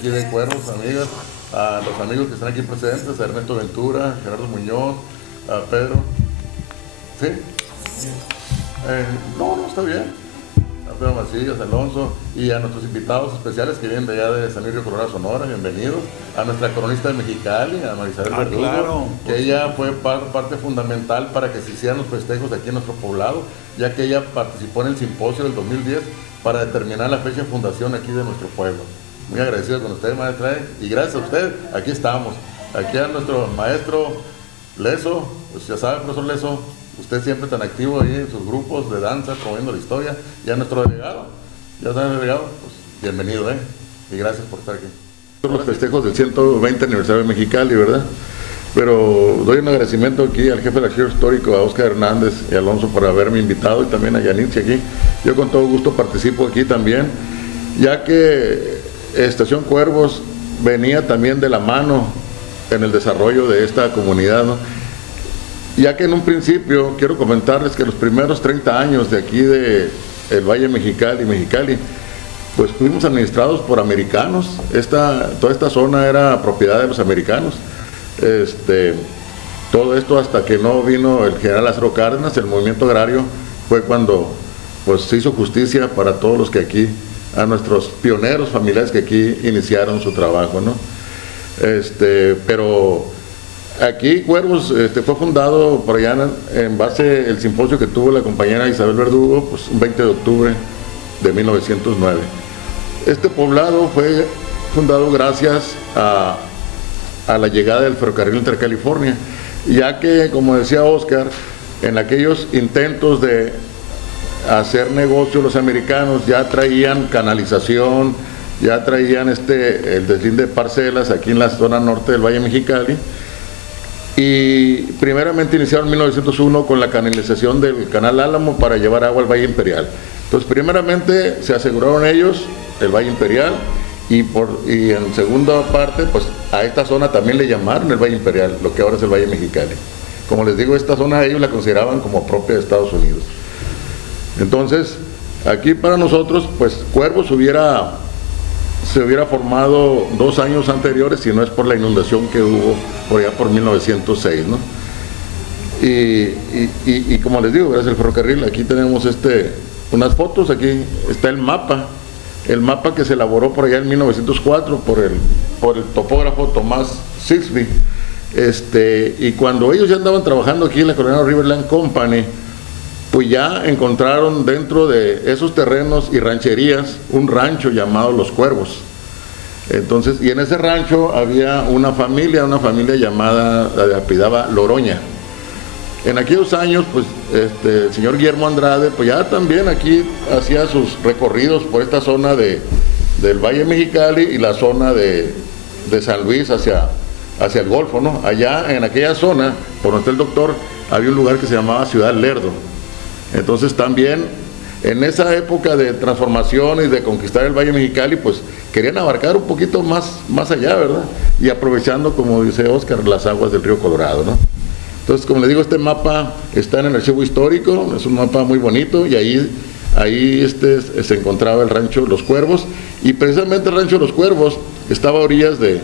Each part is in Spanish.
aquí de Cuervos, amigas, a los amigos que están aquí presentes, a Ernesto Ventura, Gerardo Muñoz, a Pedro. ¿Sí? No, está bien. A Pedro Macías, Alonso, y a nuestros invitados especiales que vienen de allá de San Luis Río Colorado, Sonora, bienvenidos. A nuestra cronista de Mexicali, a Marisabel Verdugo, claro, que ella fue parte fundamental para que se hicieran los festejos aquí en nuestro poblado, ya que ella participó en el simposio del 2010 para determinar la fecha de fundación aquí de nuestro pueblo. Muy agradecido con usted, maestra, y gracias a usted, aquí estamos. Aquí a nuestro maestro Leso, pues ya sabe, profesor Leso, usted siempre tan activo ahí en sus grupos de danza, promoviendo la historia, y a nuestro delegado, ya sabe, delegado, pues bienvenido, y gracias por estar aquí. Los festejos del 120 aniversario de Mexicali, ¿verdad? Pero doy un agradecimiento aquí al jefe del archivo histórico, a Óscar Hernández y Alonso, por haberme invitado, y también a Yanitzi aquí. Yo con todo gusto participo aquí también, ya que Estación Cuervos venía también de la mano en el desarrollo de esta comunidad, ¿no? Ya que en un principio quiero comentarles que los primeros 30 años de aquí de el Valle Mexicali, pues fuimos administrados por americanos. Toda esta zona era propiedad de los americanos. Todo esto hasta que no vino el general Lázaro Cárdenas, el movimiento agrario, fue cuando pues se hizo justicia para todos los que aquí, a nuestros pioneros familiares que aquí iniciaron su trabajo, ¿no? Pero aquí Cuervos fue fundado por allá en base al simposio que tuvo la compañera Isabel Verdugo, pues un 20 de octubre de 1909. Este poblado fue fundado gracias a la llegada del ferrocarril Intercalifornia, ya que, como decía Óscar, en aquellos intentos de hacer negocio los americanos ya traían canalización, ya traían el deslinde de parcelas aquí en la zona norte del Valle Mexicali, y primeramente iniciaron en 1901 con la canalización del Canal Álamo para llevar agua al Valle Imperial. Entonces primeramente se aseguraron ellos el Valle Imperial, y en segunda parte pues a esta zona también le llamaron el Valle Imperial, lo que ahora es el Valle Mexicali. Como les digo, esta zona ellos la consideraban como propia de Estados Unidos. Entonces aquí para nosotros pues Cuervos se hubiera formado 2 años anteriores, si no es por la inundación que hubo por allá por 1906, ¿no? Y como les digo, gracias al ferrocarril, aquí tenemos unas fotos, aquí está el mapa que se elaboró por allá en 1904 por el topógrafo Tomás Sixby. Y cuando ellos ya andaban trabajando aquí en la Colonial Riverland Company, pues ya encontraron dentro de esos terrenos y rancherías un rancho llamado Los Cuervos. Entonces, y en ese rancho había una familia llamada, la apellidaba Loroña. En aquellos años, pues, el señor Guillermo Andrade, pues ya también aquí hacía sus recorridos por esta zona del Valle Mexicali y la zona de San Luis hacia el Golfo, ¿no? Allá en aquella zona, por donde está el doctor, había un lugar que se llamaba Ciudad Lerdo. Entonces también en esa época de transformación y de conquistar el Valle Mexicali, pues querían abarcar un poquito más allá, ¿verdad? Y aprovechando, como dice Óscar, las aguas del río Colorado, ¿no? Entonces, como les digo, este mapa está en el archivo histórico, es un mapa muy bonito, y ahí se encontraba el rancho Los Cuervos, y precisamente el rancho Los Cuervos estaba a orillas de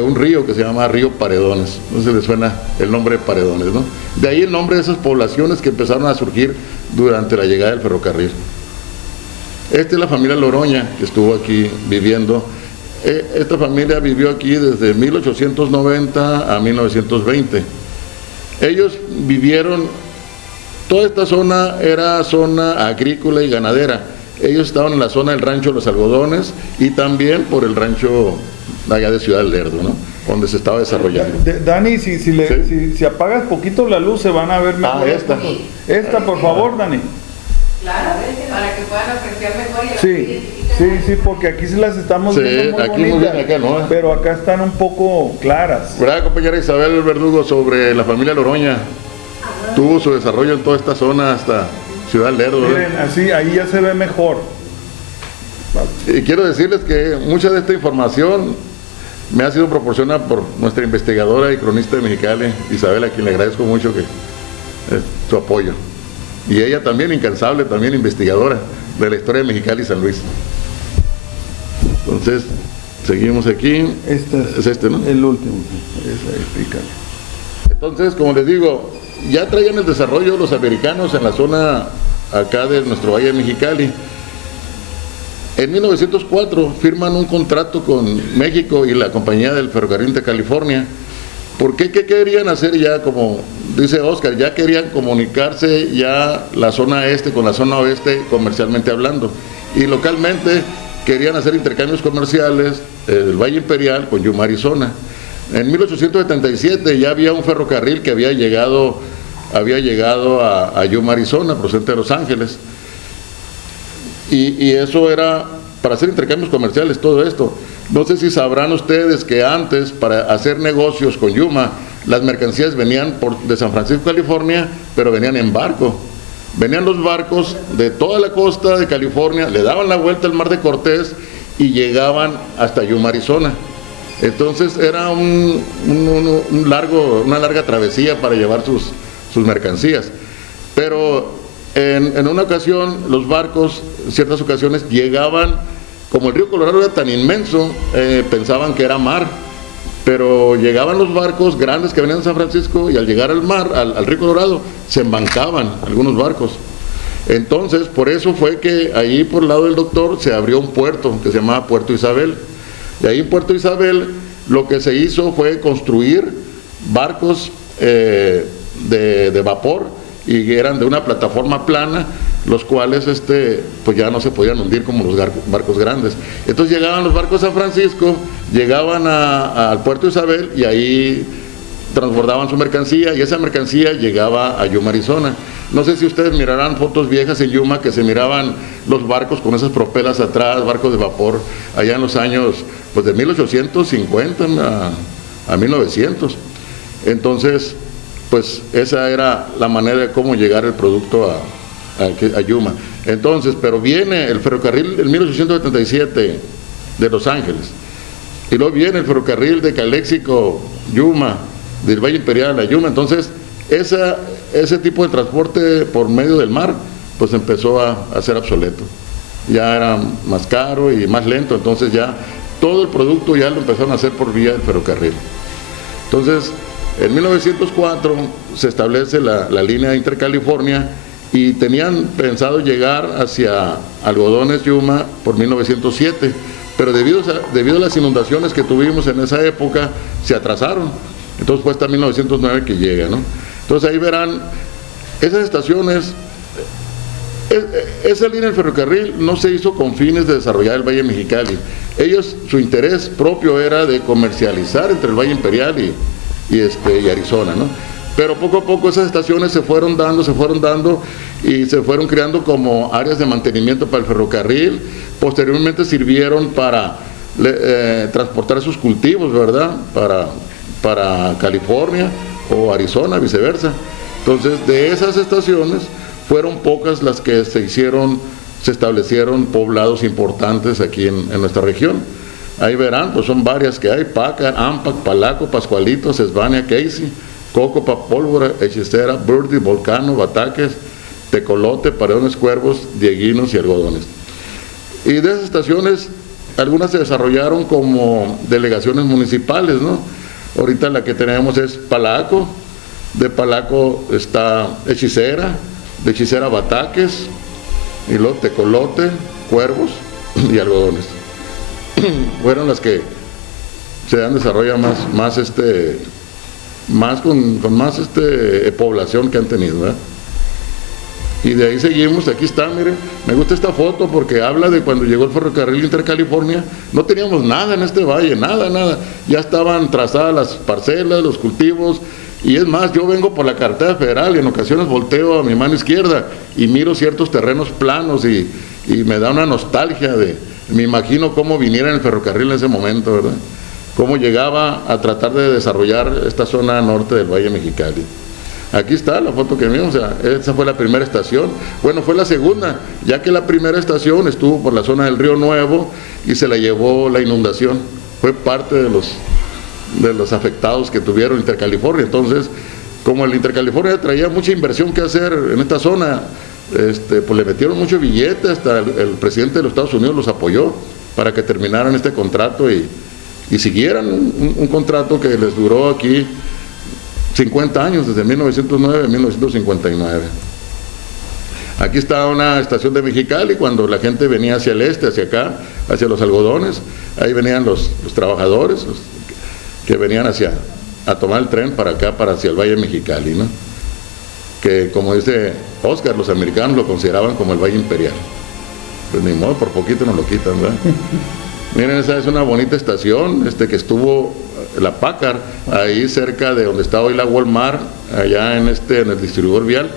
un río que se llama Río Paredones. No sé si les suena el nombre de Paredones, ¿no? De ahí el nombre de esas poblaciones que empezaron a surgir durante la llegada del ferrocarril. Esta es la familia Loroña que estuvo aquí viviendo. Esta familia vivió aquí desde 1890 a 1920. Ellos vivieron, toda esta zona era zona agrícola y ganadera. Ellos estaban en la zona del rancho Los Algodones y también por el rancho allá de Ciudad Lerdo, ¿no? Donde se estaba desarrollando. Dani, si apagas poquito la luz se van a ver mejor. Esta, por favor, Dani. Claro, para que puedan apreciar mejor. Sí, porque aquí se las estamos viendo muy aquí bonitas, muy bien, acá no, pero acá están un poco claras. ¿Verdad, compañera Isabel Verdugo, sobre la familia Loroña? Tuvo su desarrollo en toda esta zona hasta Ciudad Lerdo. Miren, así, ahí ya se ve mejor. Y quiero decirles que mucha de esta información me ha sido proporcionada por nuestra investigadora y cronista de Mexicali, Isabel, a quien le agradezco mucho su apoyo. Y ella también, incansable, también investigadora de la historia de Mexicali y San Luis. Entonces, Seguimos aquí. Es este, ¿no? El último. Explícalo. Entonces, como les digo, ya traían el desarrollo los americanos en la zona acá de nuestro Valle de Mexicali. En 1904 firman un contrato con México y la compañía del ferrocarril de California. ¿Por qué? ¿Qué querían hacer ya? Como dice Oscar, ya querían comunicarse ya la zona este con la zona oeste comercialmente hablando. Y localmente querían hacer intercambios comerciales del Valle Imperial con Yuma, Arizona. En 1877 ya había un ferrocarril que había llegado a Yuma, Arizona, procedente de Los Ángeles. Y eso era para hacer intercambios comerciales, todo esto. No sé si sabrán ustedes que antes, para hacer negocios con Yuma, las mercancías venían de San Francisco, California, pero venían en barco. Venían los barcos de toda la costa de California, le daban la vuelta al Mar de Cortés y llegaban hasta Yuma, Arizona. Entonces era una larga travesía para llevar sus mercancías. Pero en una ocasión los barcos, en ciertas ocasiones, llegaban, como el río Colorado era tan inmenso, pensaban que era mar, pero llegaban los barcos grandes que venían de San Francisco y al llegar al mar, al río Colorado, se embancaban algunos barcos. Entonces, por eso fue que ahí por el lado del Doctor se abrió un puerto que se llamaba Puerto Isabel. Y ahí en Puerto Isabel lo que se hizo fue construir barcos de vapor, y eran de una plataforma plana, los cuales pues ya no se podían hundir como los barcos grandes. Entonces llegaban los barcos a San Francisco, llegaban al Puerto Isabel y ahí transbordaban su mercancía, y esa mercancía llegaba a Yuma, Arizona. No sé si ustedes mirarán fotos viejas en Yuma que se miraban los barcos con esas propelas atrás, barcos de vapor, allá en los años pues de 1850 a 1900. Entonces, pues esa era la manera de cómo llegar el producto a Yuma. Entonces, pero viene el ferrocarril en 1877 de Los Ángeles, y luego viene el ferrocarril de Calexico, Yuma, del Valle Imperial a Yuma. Entonces, ese tipo de transporte por medio del mar, pues empezó a ser obsoleto. Ya era más caro y más lento, entonces ya todo el producto ya lo empezaron a hacer por vía del ferrocarril. Entonces, en 1904 se establece la línea Intercalifornia, y tenían pensado llegar hacia Algodones, Yuma, por 1907, pero debido a las inundaciones que tuvimos en esa época, se atrasaron. Entonces fue hasta 1909 que llega, ¿no? Entonces ahí verán, esas estaciones, esa línea del ferrocarril no se hizo con fines de desarrollar el Valle Mexicali. Ellos, su interés propio era de comercializar entre el Valle Imperial y Arizona, ¿no? Pero poco a poco esas estaciones se fueron dando y se fueron creando como áreas de mantenimiento para el ferrocarril. Posteriormente sirvieron para transportar sus cultivos, ¿verdad? Para California o Arizona, viceversa. Entonces, de esas estaciones fueron pocas las que se establecieron poblados importantes aquí en nuestra región. Ahí verán, pues son varias que hay: Packard, Ampac, Palaco, Pascualito, Sesbania, Casey, Cocopa, Pólvora, Hechicera, Birdie, Volcano, Bataques, Tecolote, Paredones, Cuervos, Dieguinos y Algodones. Y de esas estaciones, algunas se desarrollaron como delegaciones municipales, ¿no? Ahorita la que tenemos es Palaco, de Palaco está Hechicera, de Hechicera Bataques, y luego Tecolote, Cuervos y Algodones. Fueron las que se han desarrollado con más población que han tenido, ¿verdad? Y de ahí seguimos. Aquí está, miren, me gusta esta foto porque habla de cuando llegó el ferrocarril Intercalifornia. No teníamos nada en este valle, nada, ya estaban trazadas las parcelas, los cultivos, y es más, yo vengo por la carretera federal y en ocasiones volteo a mi mano izquierda y miro ciertos terrenos planos y me da una nostalgia me imagino cómo viniera en el ferrocarril en ese momento, ¿verdad? Cómo llegaba a tratar de desarrollar esta zona norte del Valle Mexicali. Aquí está la foto que vimos, o sea, esa fue la primera estación. Bueno, fue la segunda, ya que la primera estación estuvo por la zona del Río Nuevo y se la llevó la inundación. Fue parte de los afectados que tuvieron Intercalifornia. Entonces, como el Intercalifornia traía mucha inversión que hacer en esta zona, pues le metieron mucho billete, hasta el presidente de los Estados Unidos los apoyó para que terminaran este contrato y siguieran un contrato que les duró aquí 50 años, desde 1909 a 1959. Aquí está una estación de Mexicali, cuando la gente venía hacia el este, hacia acá, hacia los algodones, ahí venían los trabajadores que venían a tomar el tren para acá, para hacia el Valle Mexicali, ¿no? Que como dice Oscar, los americanos lo consideraban como el Valle Imperial. Pues ni modo, por poquito nos lo quitan, ¿verdad? Miren, esa es una bonita estación, que estuvo la Packard, ahí cerca de donde está hoy la Walmart, allá en el distribuidor vial.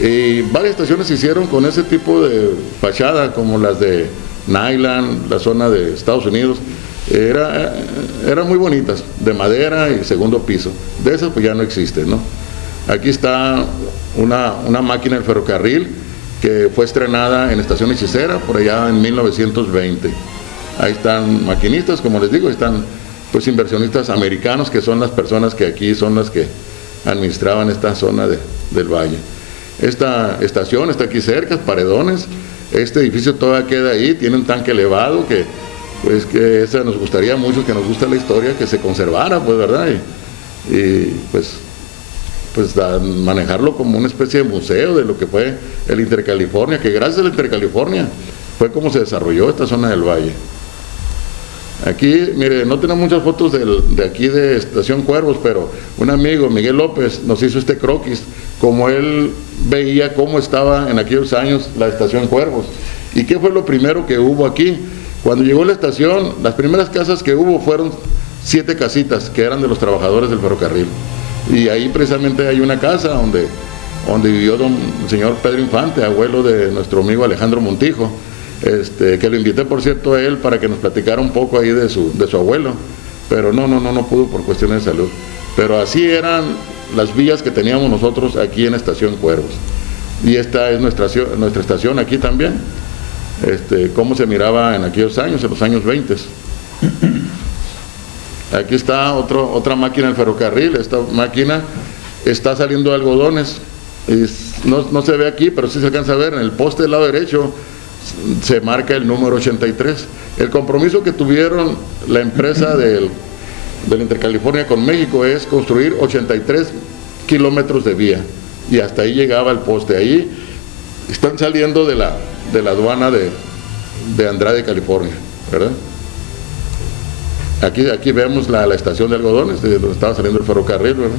Y varias estaciones se hicieron con ese tipo de fachada, como las de Nyland, la zona de Estados Unidos. Eran muy bonitas, de madera y segundo piso. De esas pues ya no existen, ¿no? Aquí está una máquina del ferrocarril que fue estrenada en Estación Hechicera por allá en 1920. Ahí están maquinistas, como les digo, están pues inversionistas americanos, que son las personas que aquí son las que administraban esta zona del valle. Esta estación está aquí cerca, Paredones. Este edificio todavía queda ahí, tiene un tanque elevado que esa nos gustaría mucho, que nos gusta la historia, que se conservara, pues, ¿verdad? Y manejarlo como una especie de museo de lo que fue el Intercalifornia, que gracias al Intercalifornia fue como se desarrolló esta zona del valle. Aquí, mire, no tenemos muchas fotos de aquí de Estación Cuervos, pero un amigo, Miguel López, nos hizo este croquis, como él veía cómo estaba en aquellos años la Estación Cuervos. ¿Y qué fue lo primero que hubo aquí? Cuando llegó la estación, las primeras casas que hubo fueron 7 casitas, que eran de los trabajadores del ferrocarril. Y ahí precisamente hay una casa donde vivió el señor Pedro Infante, abuelo de nuestro amigo Alejandro Montijo, que lo invité, por cierto, a él para que nos platicara un poco ahí de su abuelo, pero no pudo por cuestiones de salud. Pero así eran las vías que teníamos nosotros aquí en Estación Cuervos. Y esta es nuestra estación aquí también, cómo se miraba en aquellos años, en los años 20. Aquí está otra máquina del ferrocarril. Esta máquina está saliendo de algodones, y no se ve aquí, pero sí se alcanza a ver en el poste del lado derecho. Se marca el número 83. El compromiso que tuvieron la empresa del Intercalifornia con México es construir 83 kilómetros de vía, y hasta ahí llegaba el poste. Ahí están saliendo de la aduana de Andrade, California, ¿verdad? Aquí vemos la estación de algodones, de donde estaba saliendo el ferrocarril, ¿verdad?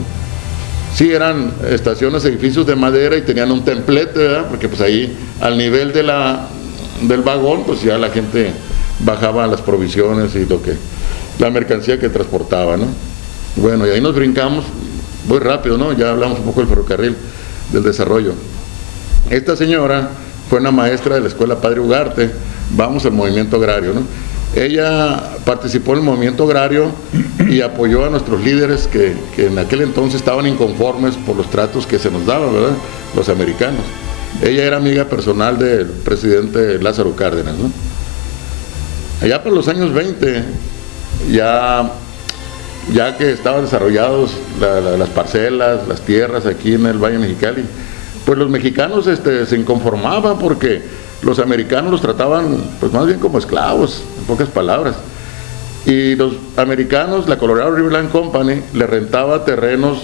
Sí, eran estaciones, edificios de madera, y tenían un templete, ¿verdad? Porque pues ahí, al nivel del vagón, pues ya la gente bajaba las provisiones y la mercancía que transportaba, ¿no? Bueno, y ahí nos brincamos muy rápido, ¿no? Ya hablamos un poco del ferrocarril, del desarrollo. Esta señora fue una maestra de la escuela Padre Ugarte. Vamos al movimiento agrario, ¿no? Ella participó en el movimiento agrario y apoyó a nuestros líderes que en aquel entonces estaban inconformes por los tratos que se nos daban, ¿verdad? Los americanos. Ella era amiga personal del presidente Lázaro Cárdenas, ¿no? Allá por los años 20, ya que estaban desarrollados las parcelas, las tierras aquí en el Valle Mexicali, pues los mexicanos se inconformaban porque los americanos los trataban pues más bien como esclavos, en pocas palabras. Y los americanos, la Colorado Riverland Company, le rentaba terrenos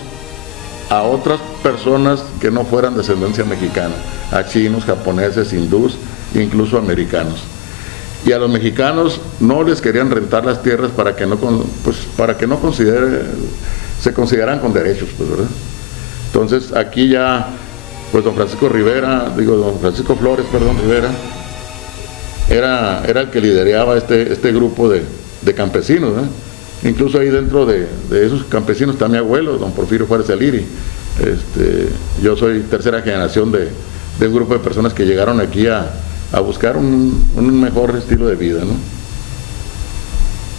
a otras personas que no fueran de ascendencia mexicana, a chinos, japoneses, hindús, incluso americanos. Y a los mexicanos no les querían rentar las tierras para que no se consideraran con derechos, pues, ¿verdad? Entonces aquí ya, pues don Francisco Flores, Rivera, era el que lideraba este grupo de campesinos, ¿eh? Incluso ahí dentro de esos campesinos está mi abuelo, don Porfirio Juárez Aliri. Yo soy tercera generación de un grupo de personas que llegaron aquí a buscar un mejor estilo de vida, ¿no?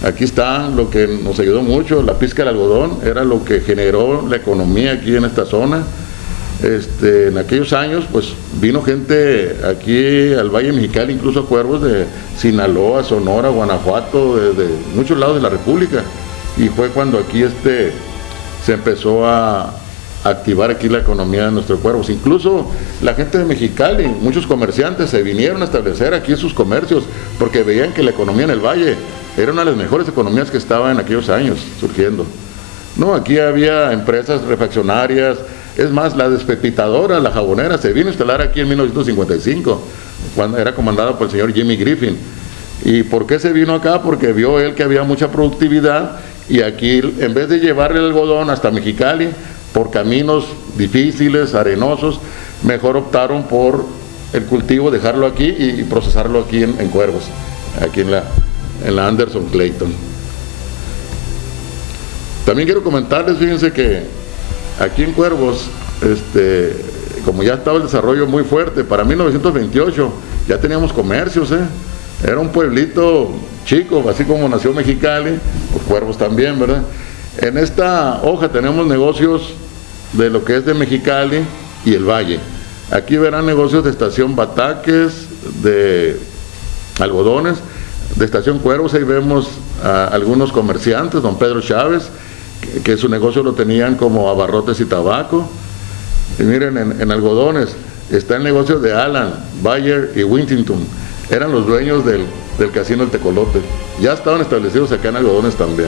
Aquí está lo que nos ayudó mucho, la pizca del algodón, era lo que generó la economía aquí en esta zona. En aquellos años, pues vino gente aquí al Valle Mexicali, incluso a Cuervos, de Sinaloa, Sonora, Guanajuato, de muchos lados de la República, y fue cuando aquí se empezó a activar aquí la economía de nuestros Cuervos. Incluso la gente de Mexicali, muchos comerciantes se vinieron a establecer aquí sus comercios porque veían que la economía en el valle era una de las mejores economías que estaba en aquellos años surgiendo. No, aquí había empresas refaccionarias, es más, la despepitadora, la jabonera, se vino a instalar aquí en 1955, cuando era comandada por el señor Jimmy Griffin. ¿Y por qué se vino acá? Porque vio él que había mucha productividad y aquí, en vez de llevar el algodón hasta Mexicali, por caminos difíciles, arenosos, mejor optaron por el cultivo, dejarlo aquí y procesarlo aquí en Cuervos, aquí en la Anderson Clayton. También quiero comentarles, fíjense que aquí en Cuervos, como ya estaba el desarrollo muy fuerte, para 1928 ya teníamos comercios, era un pueblito chico, así como nació Mexicali, pues Cuervos también, ¿verdad? En esta hoja tenemos negocios de lo que es de Mexicali y el Valle. Aquí verán negocios de estación Bataques, de algodones, de estación Cuervos. Ahí vemos a algunos comerciantes, don Pedro Chávez, que su negocio lo tenían como abarrotes y tabaco. Y miren, en algodones está el negocio de Alan, Bayer y Wintington. Eran los dueños del casino El Tecolote. Ya estaban establecidos acá en algodones también.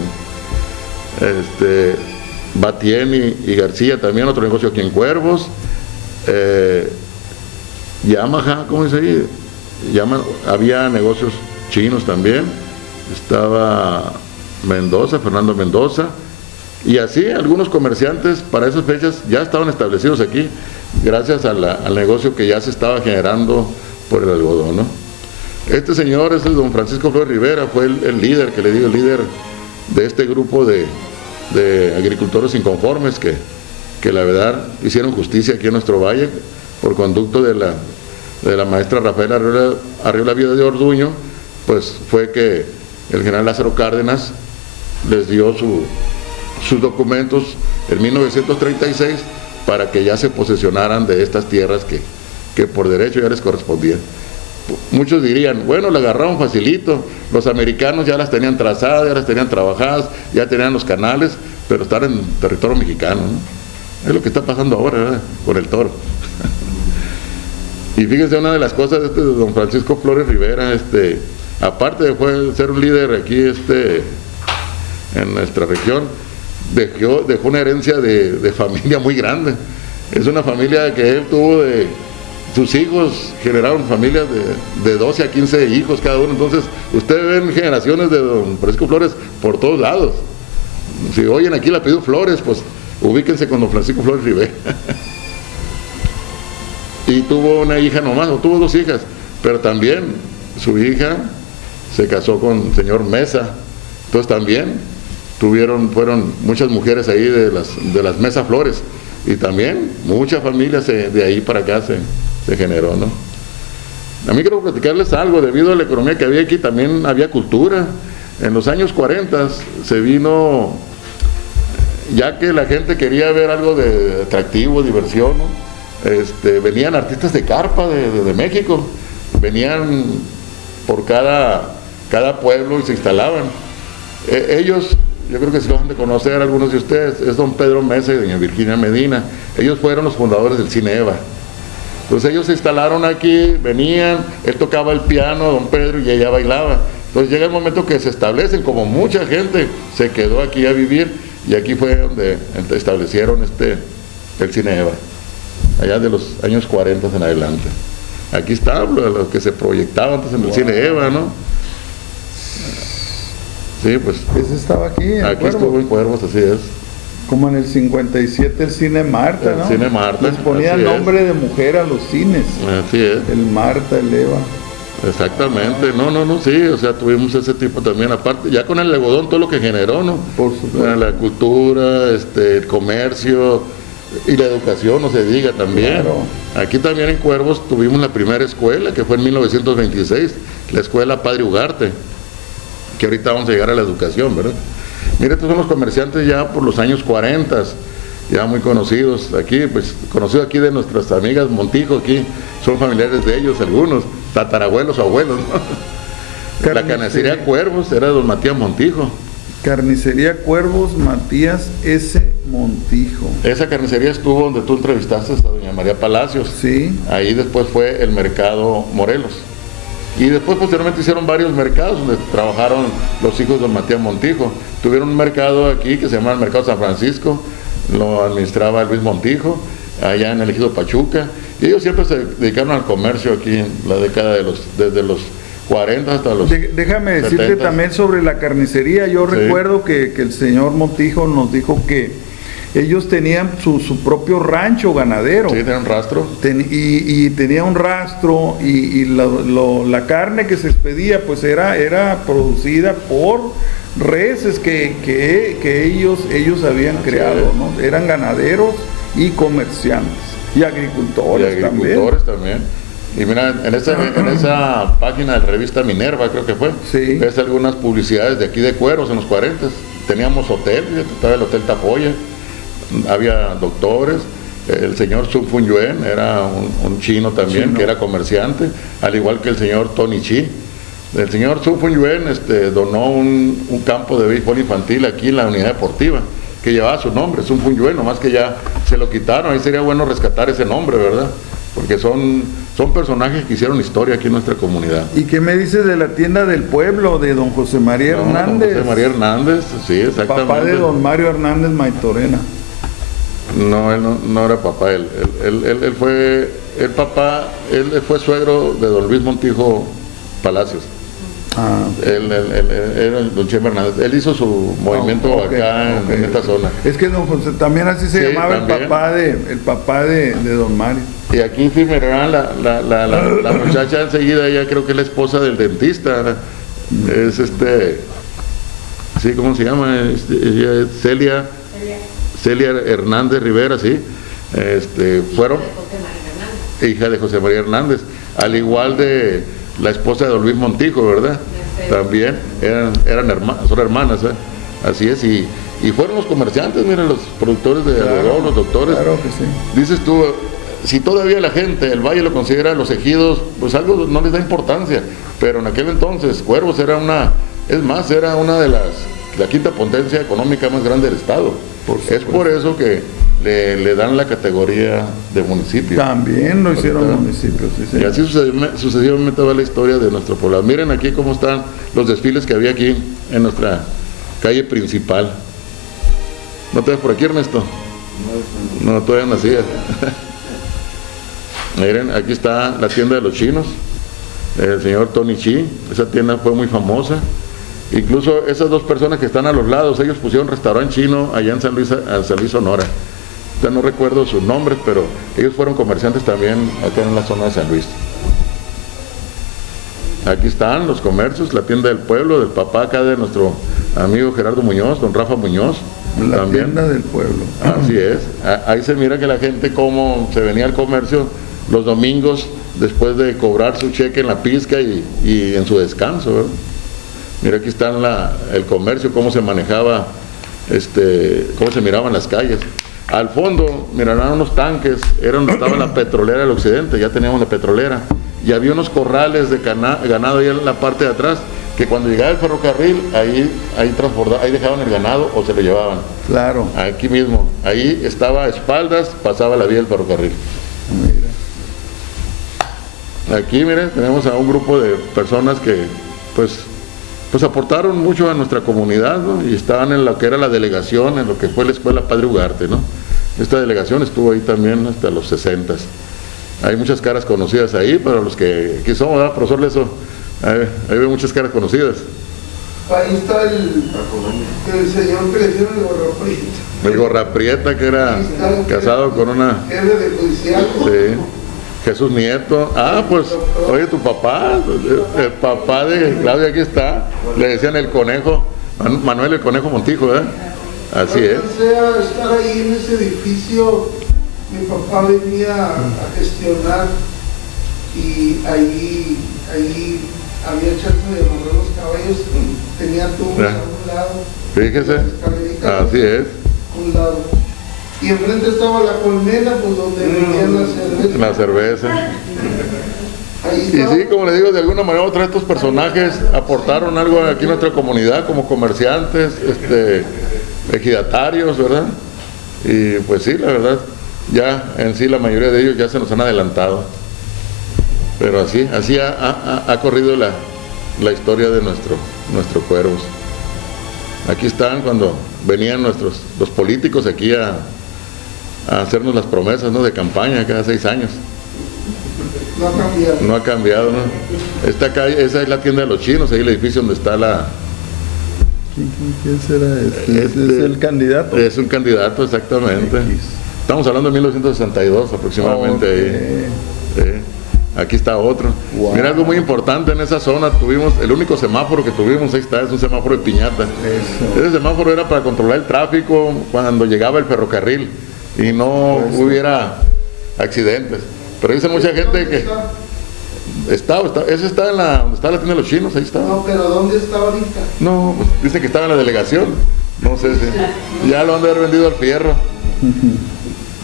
Batieni y García también, otro negocio aquí en Cuervos. Yamaha, ¿cómo dice ahí? Había negocios chinos también. Estaba Mendoza, Fernando Mendoza. Y así algunos comerciantes para esas fechas ya estaban establecidos aquí, gracias al negocio que ya se estaba generando por el algodón, ¿no? Este señor, es el don Francisco Flores Rivera, fue el líder, que le digo, el líder de este grupo de agricultores inconformes que la verdad hicieron justicia aquí en nuestro valle por conducto de la maestra Rafaela Arriola Vida de Orduño. Pues fue que el general Lázaro Cárdenas les dio sus documentos en 1936 para que ya se posesionaran de estas tierras que por derecho ya les correspondían. Muchos dirían, bueno, la agarraron facilito, los americanos ya las tenían trazadas, ya las tenían trabajadas, ya tenían los canales, pero están en territorio mexicano, ¿no? Es lo que está pasando ahora, ¿verdad?, con el toro. Y fíjense, una de las cosas de don Francisco Flores Rivera, aparte de ser un líder aquí en nuestra región, dejó una herencia de familia muy grande. Es una familia que él tuvo sus hijos generaron familias de 12 a 15 hijos cada uno. Entonces, ustedes ven generaciones de don Francisco Flores por todos lados. Si oyen aquí el apellido Flores, pues ubíquense con don Francisco Flores Rivera. Y tuvo una hija nomás, o tuvo 2 hijas, pero también su hija se casó con el señor Mesa. Entonces también fueron muchas mujeres ahí de las Mesa Flores, y también muchas familias de ahí para acá se generó, ¿no? A mí quiero platicarles algo. Debido a la economía que había aquí, también había cultura. En los años 40 se vino, ya que la gente quería ver algo de atractivo, diversión, ¿no? Venían artistas de carpa de México, venían por cada pueblo y se instalaban. Ellos, yo creo que si lo han de conocer algunos de ustedes, es don Pedro Mesa y doña Virginia Medina. Ellos fueron los fundadores del Cine Eva. Entonces ellos se instalaron aquí, venían, él tocaba el piano, don Pedro, y ella bailaba. Entonces llega el momento que se establecen, como mucha gente se quedó aquí a vivir, y aquí fue donde establecieron el Cine Eva, allá de los años 40 en adelante. Aquí está lo que se proyectaba antes en el Cine Eva, ¿no? Sí, pues. Ese estaba aquí. Aquí estuvo en Cuervos, así es. Como en el 57 el Cine Marta, ¿no? El Cine Marta. Les ponía nombre de mujer a los cines. Así es. El Marta, el Eva. Exactamente, no, sí, o sea, tuvimos ese tipo también, aparte, ya con el algodón, todo lo que generó, ¿no? Por supuesto. La cultura, el comercio y la educación, no se diga también. Claro. Aquí también en Cuervos tuvimos la primera escuela, que fue en 1926, la escuela Padre Ugarte, que ahorita vamos a llegar a la educación, ¿verdad? Mire, estos son los comerciantes ya por los años 40, ya muy conocidos aquí, pues conocidos aquí de nuestras amigas Montijo, aquí son familiares de ellos algunos, tatarabuelos o abuelos, ¿no? La carnicería Cuervos era de don Matías Montijo, Carnicería Cuervos, Matías S. Montijo. Esa carnicería estuvo donde tú entrevistaste a doña María Palacios. Sí. Ahí después fue el Mercado Morelos. Y después posteriormente hicieron varios mercados donde trabajaron los hijos de don Matías Montijo. Tuvieron un mercado aquí que se llama el Mercado San Francisco, lo administraba Luis Montijo, allá en el ejido Pachuca. Y ellos siempre se dedicaron al comercio aquí en la década desde los 40 hasta los Déjame decirte 70. también sobre la carnicería. Yo recuerdo que el señor Montijo nos dijo que ellos tenían su propio rancho ganadero. Sí, tenían rastro. Y tenía un rastro y la carne que se expedía pues era producida por reses que ellos habían creado, ¿no? Eran ganaderos y comerciantes y agricultores, también. Y mira, en esa página de la revista Minerva, creo que fue, sí, ves algunas publicidades de aquí de Cueros en los 40. Teníamos hotel, estaba el Hotel Tapoya, había doctores, el señor Sun Fun Yuen era un chino también, que era comerciante, al igual que el señor Tony Chi. El señor Sun Fun Yuen donó un campo de béisbol infantil aquí en la unidad deportiva, que llevaba su nombre, Sun Fun Yuen, nomás que ya se lo quitaron. Ahí sería bueno rescatar ese nombre, ¿verdad? Porque son personajes que hicieron historia aquí en nuestra comunidad. ¿Y qué me dices de la tienda del pueblo de don José María Hernández? José María Hernández, sí, exactamente. Papá de don Mario Hernández Maitorena. No, él no era papá, él fue suegro de don Luis Montijo Palacios. Él era don Chema Hernández. Él hizo su movimiento acá en esta zona. Es que don José también así se llamaba el papá de don Mario. Y aquí firmarán la muchacha enseguida, ella creo que es la esposa del dentista. Es sí, ¿cómo se llama? Ella es Celia Hernández Rivera, sí. Fueron hija de José María Hernández, al igual de la esposa de don Luis Montijo, ¿verdad? También son hermanas, ¿eh? Así es, y fueron los comerciantes, miren, los productores de algodón, los doctores. Claro que sí. Dices tú, si todavía la gente, el valle lo considera, los ejidos, pues algo no les da importancia, pero en aquel entonces Cuervos era una de la quinta potencia económica más grande del estado. Es por eso que le dan la categoría de municipio. También lo hicieron municipios, sí. Y así sucesivamente va la historia de nuestro poblado. Miren aquí cómo están los desfiles que había aquí en nuestra calle principal. ¿No te ves por aquí, Ernesto? No, todavía no nacías. Miren, aquí está la tienda de los chinos, el señor Tony Chi. Esa tienda fue muy famosa. Incluso esas dos personas que están a los lados, ellos pusieron restaurante chino allá en San Luis Sonora. Ya no recuerdo sus nombres, pero ellos fueron comerciantes también acá en la zona de San Luis. Aquí están los comercios, la tienda del pueblo, del papá acá de nuestro amigo Gerardo Muñoz, don Rafa Muñoz. La también. Tienda del pueblo. Así es. Ahí se mira que la gente cómo se venía al comercio los domingos después de cobrar su cheque en la pizca y en su descanso, ¿verdad? Mira, aquí está el comercio, cómo se manejaba, cómo se miraban las calles. Al fondo, mirarán unos tanques, era donde estaba la petrolera del occidente, ya teníamos la petrolera. Y había unos corrales de ganado ahí en la parte de atrás, que cuando llegaba el ferrocarril, ahí dejaban el ganado o se lo llevaban. Claro. Aquí mismo, ahí estaba a espaldas, pasaba la vía del ferrocarril. Mira. Aquí, miren, tenemos a un grupo de personas que, pues aportaron mucho a nuestra comunidad, ¿no? Y estaban en lo que era la delegación, en lo que fue la Escuela Padre Ugarte, ¿no? Esta delegación estuvo ahí también hasta los 60. Hay muchas caras conocidas ahí, para los que aquí somos, ¿verdad, profesor Leso? Ahí veo muchas caras conocidas. Ahí está el señor que le dieron el Gorra Prieta. El Gorra Prieta, que era casado con una... Jefe de judicial. Sí. Jesús Nieto. Ah, pues, oye, tu papá, el papá de Claudia, aquí está. Le decían el conejo, Manuel el Conejo Montijo, ¿verdad? Así es. Alcancé a estar ahí en ese edificio. Mi papá venía a gestionar y ahí había chance de amarrar los caballos. Tenía tubos a un lado. Fíjese. Así es. A un lado. Y enfrente estaba la colmena, pues donde vendían la cerveza. La cerveza. Y sí, como le digo, de alguna manera u otra estos personajes aportaron algo aquí en nuestra comunidad como comerciantes, ejidatarios, ¿verdad? Y pues sí, la verdad, ya en sí la mayoría de ellos ya se nos han adelantado. Pero así ha corrido la historia de nuestro Cuervos. Aquí están cuando venían los políticos aquí a hacernos las promesas, ¿no?, de campaña cada 6 años. No ha cambiado. No ha cambiado, ¿no? Esta calle, esa es la tienda de los chinos, ahí el edificio donde está la... ¿Quién será este? ¿Es el candidato? Es un candidato, exactamente. Estamos hablando de 1962 aproximadamente. Okay. Aquí está otro. Wow. Mira, algo muy importante en esa zona, tuvimos el único semáforo que tuvimos, ahí está, es un semáforo de piñata. Ese semáforo era para controlar el tráfico cuando llegaba el ferrocarril y no hubiera accidentes. Pero dice mucha gente que... ese está en donde está la tienda de los chinos, ahí está. No, pero ¿dónde está ahorita? No, pues dice que estaba en la delegación. No sé si ya lo han de haber vendido al fierro.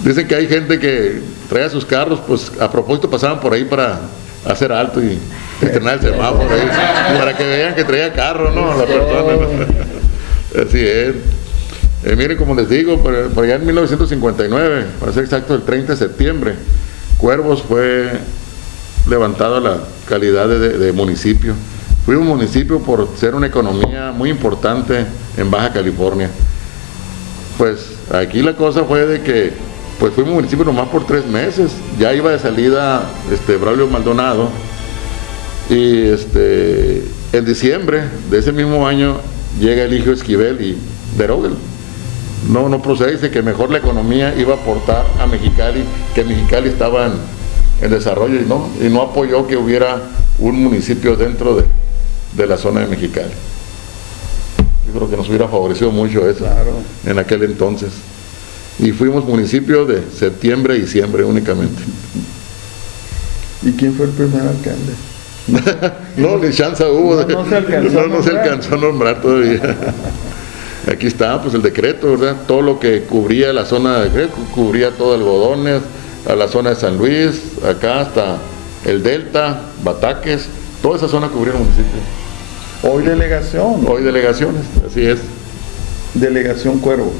Dicen que hay gente que traía sus carros, pues a propósito pasaban por ahí para hacer alto y estrenar el semáforo ahí, para que vean que traía carro, ¿no? La persona, ¿no? Así es. Miren, como les digo, por allá en 1959, para ser exacto, el 30 de septiembre, Cuervos fue levantado a la calidad de municipio. Fue un municipio por ser una economía muy importante en Baja California. Pues aquí la cosa fue de que pues fuimos municipio nomás por 3 meses. Ya iba de salida Braulio Maldonado y en diciembre de ese mismo año llega Eligio Esquivel y deroga. No procede, dice que mejor la economía iba a aportar a Mexicali, que Mexicali estaba en desarrollo y no apoyó que hubiera un municipio dentro de la zona de Mexicali. Yo creo que nos hubiera favorecido mucho eso, claro, en aquel entonces. Y fuimos municipio de septiembre a diciembre únicamente. ¿Y quién fue el primer alcalde? No, ni chance hubo. No se alcanzó a nombrar todavía. Aquí está, pues el decreto, ¿verdad? Todo lo que cubría la zona de Greco, cubría todo Algodones, a la zona de San Luis, acá hasta el Delta, Bataques, toda esa zona cubría el municipio. Hoy delegación. Hoy delegaciones, así es. Delegación Cuervos.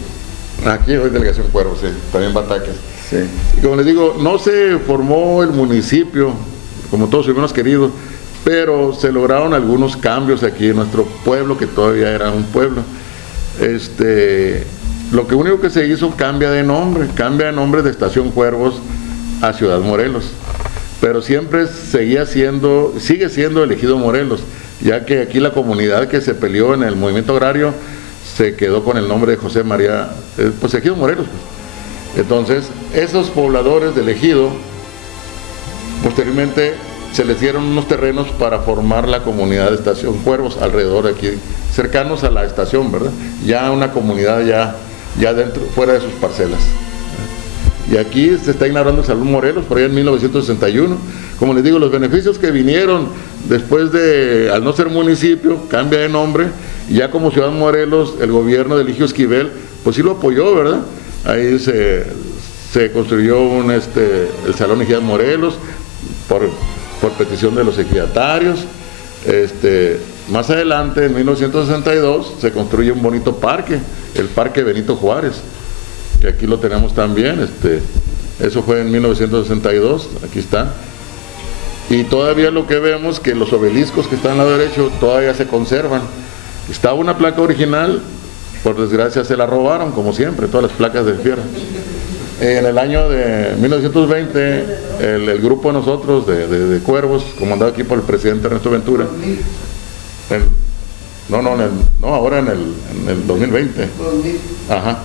Aquí hoy delegación Cuervos, sí, también Bataques. Sí. Y como les digo, no se formó el municipio, como todos hubiéramos querido, pero se lograron algunos cambios aquí en nuestro pueblo, que todavía era un pueblo. Lo que único que se hizo, cambia de nombre de Estación Cuervos a Ciudad Morelos, pero siempre sigue siendo el Ejido Morelos, ya que aquí la comunidad que se peleó en el movimiento agrario se quedó con el nombre de José María, pues Ejido Morelos. Entonces, esos pobladores del ejido, posteriormente se les dieron unos terrenos para formar la comunidad de Estación Cuervos alrededor de aquí, cercanos a la estación, ¿verdad? Ya una comunidad ya dentro, fuera de sus parcelas. Y aquí se está inaugurando Salud Morelos, por allá en 1961. Como les digo, los beneficios que vinieron después de, al no ser municipio, cambia de nombre, y ya como Ciudad Morelos, el gobierno de Eligio Esquivel, pues sí lo apoyó, ¿verdad? Ahí se construyó el Salón Ejidal Morelos, por petición de los ejidatarios. Más adelante, en 1962, se construye un bonito parque, el Parque Benito Juárez, que aquí lo tenemos también. Eso fue en 1962, aquí está. Y todavía lo que vemos, que los obeliscos que están al lado derecho todavía se conservan. Estaba una placa original, por desgracia se la robaron, como siempre, todas las placas de fierro. En el año de 1920, el grupo de nosotros, de Cuervos, comandado aquí por el presidente Ernesto Ventura, ahora en el 2020. Ajá.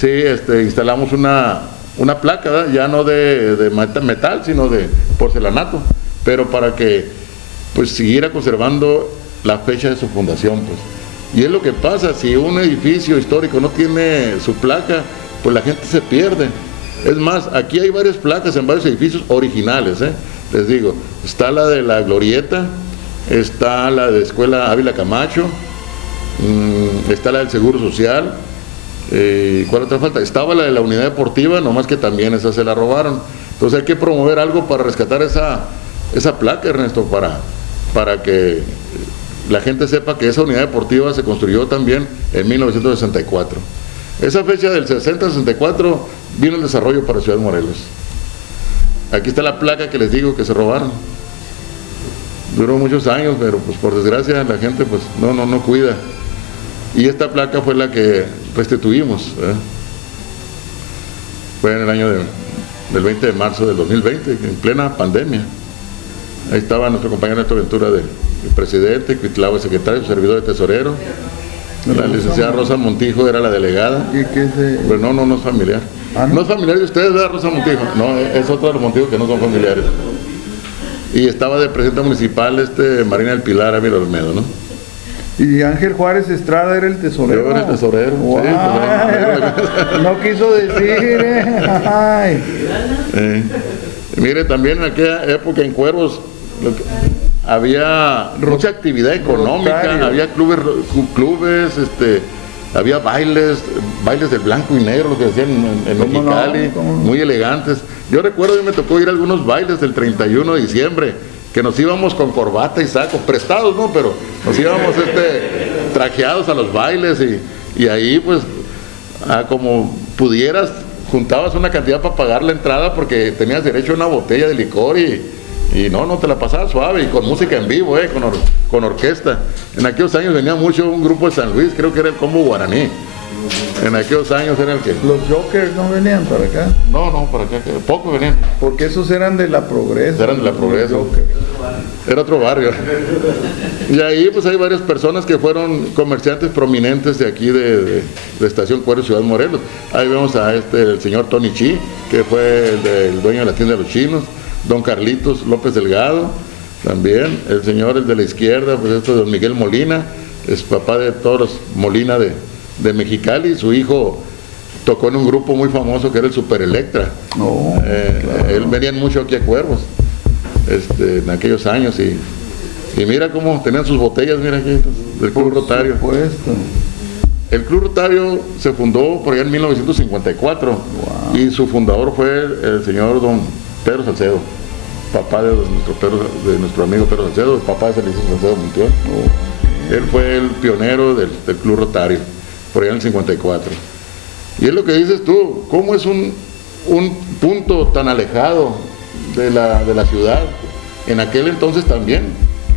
Sí, instalamos una placa, ¿verdad? Ya no de metal, sino de porcelanato, pero para que pues siguiera conservando la fecha de su fundación, pues. Y es lo que pasa, si un edificio histórico no tiene su placa, pues la gente se pierde. Es más, aquí hay varias placas en varios edificios originales, les digo, está la de la Glorieta, está la de Escuela Ávila Camacho, está la del Seguro Social, ¿cuál otra falta? Estaba la de la Unidad Deportiva, nomás que también esa se la robaron. Entonces hay que promover algo para rescatar esa placa, Ernesto, para que la gente sepa que esa unidad deportiva se construyó también en 1964. Esa fecha del 60-64 vino el desarrollo para Ciudad Morelos. Aquí está la placa que les digo que se robaron. Duró muchos años, pero pues por desgracia la gente pues no cuida. Y esta placa fue la que restituimos, ¿eh? Fue en el año del 20 de marzo del 2020, en plena pandemia. Ahí estaba nuestro compañero Néstor Ventura de presidente, Cuitlao el secretario, su servidor de tesorero. La licenciada Rosa Montijo era la delegada. Pero no es familiar. No es familiar de ustedes, ¿verdad, Rosa Montijo? No, es otro de los Montijo que no son familiares. Y estaba de presidente municipal Marina del Pilar Ávila Olmedo, ¿no? Y Ángel Juárez Estrada era el tesorero. Yo era el tesorero. Wow. Sí, pues, no quiso decir, Mire, también en aquella época en Cuervos había mucha actividad económica, Rotario. había clubes, había bailes del blanco y negro, lo que decían en Mexicali, muy elegantes. Yo recuerdo que me tocó ir a algunos bailes del 31 de diciembre, que nos íbamos con corbata y saco, prestados, ¿no? Pero nos íbamos trajeados a los bailes y ahí pues como pudieras, juntabas una cantidad para pagar la entrada porque tenías derecho a una botella de licor y no te la pasabas suave y con música en vivo, con orquesta. En aquellos años venía mucho un grupo de San Luis, creo que era el Combo Guaraní. En aquellos años era el que... Los Jokers no venían para acá. No, para acá, pocos venían. Porque esos eran de la Progreso. Eran de la Progreso. Era otro barrio. Y ahí pues hay varias personas que fueron comerciantes prominentes de aquí de Estación Cuervos, Ciudad Morelos. Ahí vemos a el señor Tony Chi, que fue el dueño de la tienda de los chinos. Don Carlitos López Delgado, también, el señor de la izquierda, pues don Miguel Molina, es papá de todos los Molina de Mexicali, su hijo tocó en un grupo muy famoso que era el Super Electra. Claro. Él venían mucho aquí a Cuervos, en aquellos años, y mira cómo tenían sus botellas, mira aquí, del Club Rotario. Por supuesto. El Club Rotario se fundó por allá en 1954, wow. Y su fundador fue el señor don Pedro Salcedo, papá de nuestro amigo Pedro Salcedo, el papá de Felicio Salcedo Montiel. Él fue el pionero del Club Rotario, por allá en el 54. Y es lo que dices tú, ¿cómo es un punto tan alejado de la ciudad? En aquel entonces también,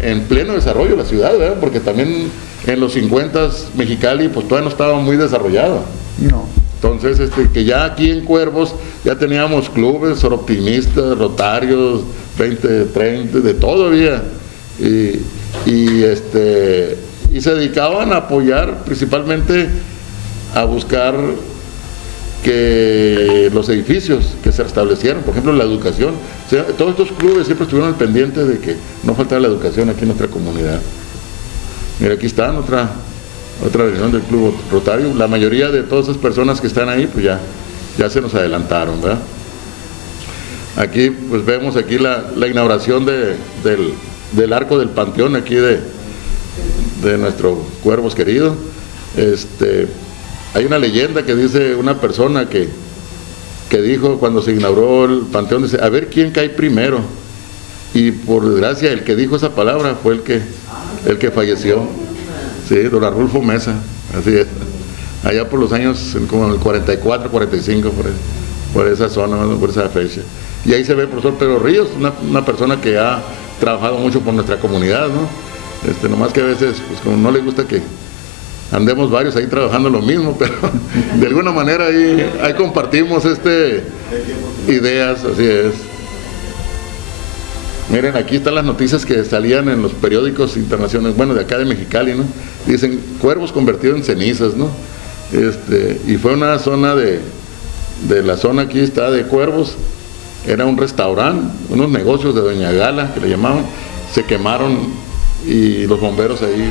en pleno desarrollo la ciudad, ¿verdad? Porque también en los 50s Mexicali pues todavía no estaba muy desarrollado. No. Entonces, que ya aquí en Cuervos ya teníamos clubes, Soroptimistas, Rotarios, 20, 30, de todo había. Y se dedicaban a apoyar principalmente a buscar que los edificios que se restablecieran, por ejemplo la educación. O sea, todos estos clubes siempre estuvieron al pendiente de que no faltara la educación aquí en nuestra comunidad. Mira, aquí está otra reunión del Club Rotario. La mayoría de todas esas personas que están ahí pues ya se nos adelantaron, ¿verdad? Aquí pues vemos aquí la inauguración del arco del Panteón aquí de nuestro Cuervos querido. Hay una leyenda que dice una persona que dijo cuando se inauguró el Panteón, dice, a ver quién cae primero. Y por desgracia el que dijo esa palabra fue el que falleció. Sí, don Arnulfo Mesa, así es. Allá por los años, como en el 44, 45, por esa zona, por esa fecha. Y ahí se ve el profesor Pedro Ríos, una persona que ha trabajado mucho por nuestra comunidad, ¿no? Nomás que a veces, pues como no le gusta que andemos varios ahí trabajando lo mismo, pero de alguna manera ahí compartimos ideas, así es. Miren, aquí están las noticias que salían en los periódicos internacionales, bueno, de acá de Mexicali, ¿no? Dicen, Cuervos convertidos en cenizas, ¿no? Y fue una zona de la zona aquí está de Cuervos, era un restaurante, unos negocios de Doña Gala, que le llamaban, se quemaron y los bomberos ahí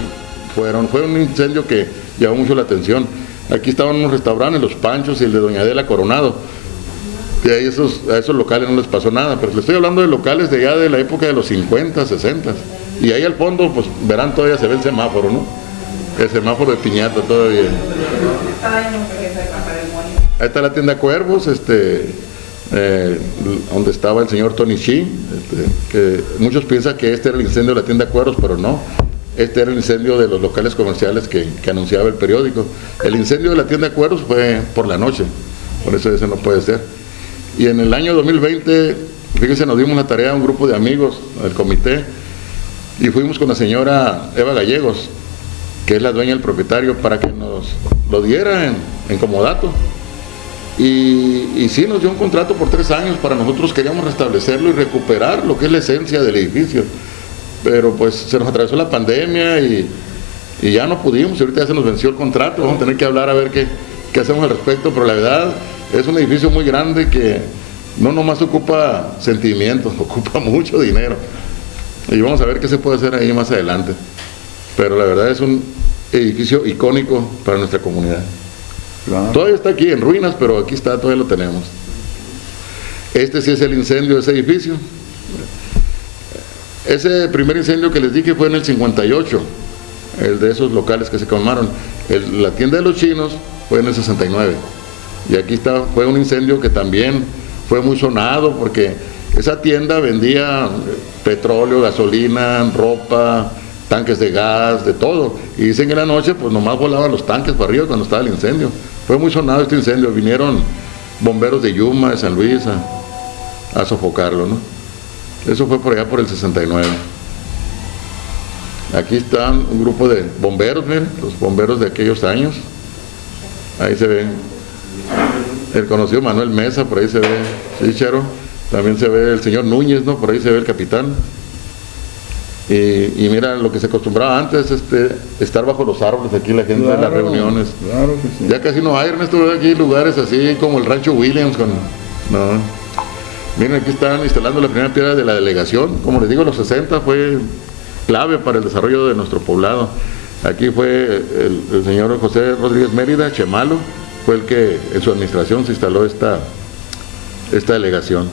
fue un incendio que llamó mucho la atención. Aquí estaban unos restaurantes, Los Panchos y el de Doña Adela Coronado. Y a esos locales no les pasó nada, pero les estoy hablando de locales de ya de la época de los 50, 60. Y ahí al fondo, pues verán, todavía se ve el semáforo, ¿no? El semáforo de piñata todavía. Ahí está la tienda Cuervos, donde estaba el señor Tony Chi, que muchos piensan que este era el incendio de la tienda de cueros, pero no. Este era el incendio de los locales comerciales que anunciaba el periódico. El incendio de la tienda de cueros fue por la noche, por eso ese no puede ser. Y en el año 2020, fíjense, nos dimos la tarea a un grupo de amigos del comité y fuimos con la señora Eva Gallegos, que es la dueña del propietario, para que nos lo diera en comodato. Y sí, nos dio un contrato por 3 años. Para nosotros queríamos restablecerlo y recuperar lo que es la esencia del edificio. Pero pues se nos atravesó la pandemia y ya no pudimos. Ahorita ya se nos venció el contrato. Vamos a tener que hablar a ver qué hacemos al respecto. Pero la verdad es un edificio muy grande que no nomás ocupa sentimientos, ocupa mucho dinero. Y vamos a ver qué se puede hacer ahí más adelante. Pero la verdad es un edificio icónico para nuestra comunidad. Claro. Todavía está aquí en ruinas, pero aquí está, todavía lo tenemos. Este sí es el incendio de ese edificio. Ese primer incendio que les dije fue en el 58, el de esos locales que se quemaron. La tienda de los chinos fue en el 69. Y aquí está, fue un incendio que también fue muy sonado porque esa tienda vendía petróleo, gasolina, ropa, tanques de gas, de todo. Y dicen que en la noche pues nomás volaban los tanques para arriba cuando estaba el incendio. Fue muy sonado este incendio. Vinieron bomberos de Yuma, de San Luis a sofocarlo, ¿no? Eso fue por allá por el 69. Aquí están un grupo de bomberos, miren, los bomberos de aquellos años. Ahí se ve el conocido Manuel Mesa, por ahí se ve Chicharo. También se ve el señor Núñez, ¿no? Por ahí se ve el capitán. Y mira, lo que se acostumbraba antes, estar bajo los árboles aquí la gente, en las reuniones. Claro que sí. Ya casi no hay, Ernesto, ¿verdad? Aquí lugares así como el Rancho Williams. No. Miren, aquí están instalando la primera piedra de la delegación. Como les digo, los 60 fue clave para el desarrollo de nuestro poblado. Aquí fue el señor José Rodríguez Mérida, Chemalo, fue el que en su administración se instaló esta delegación.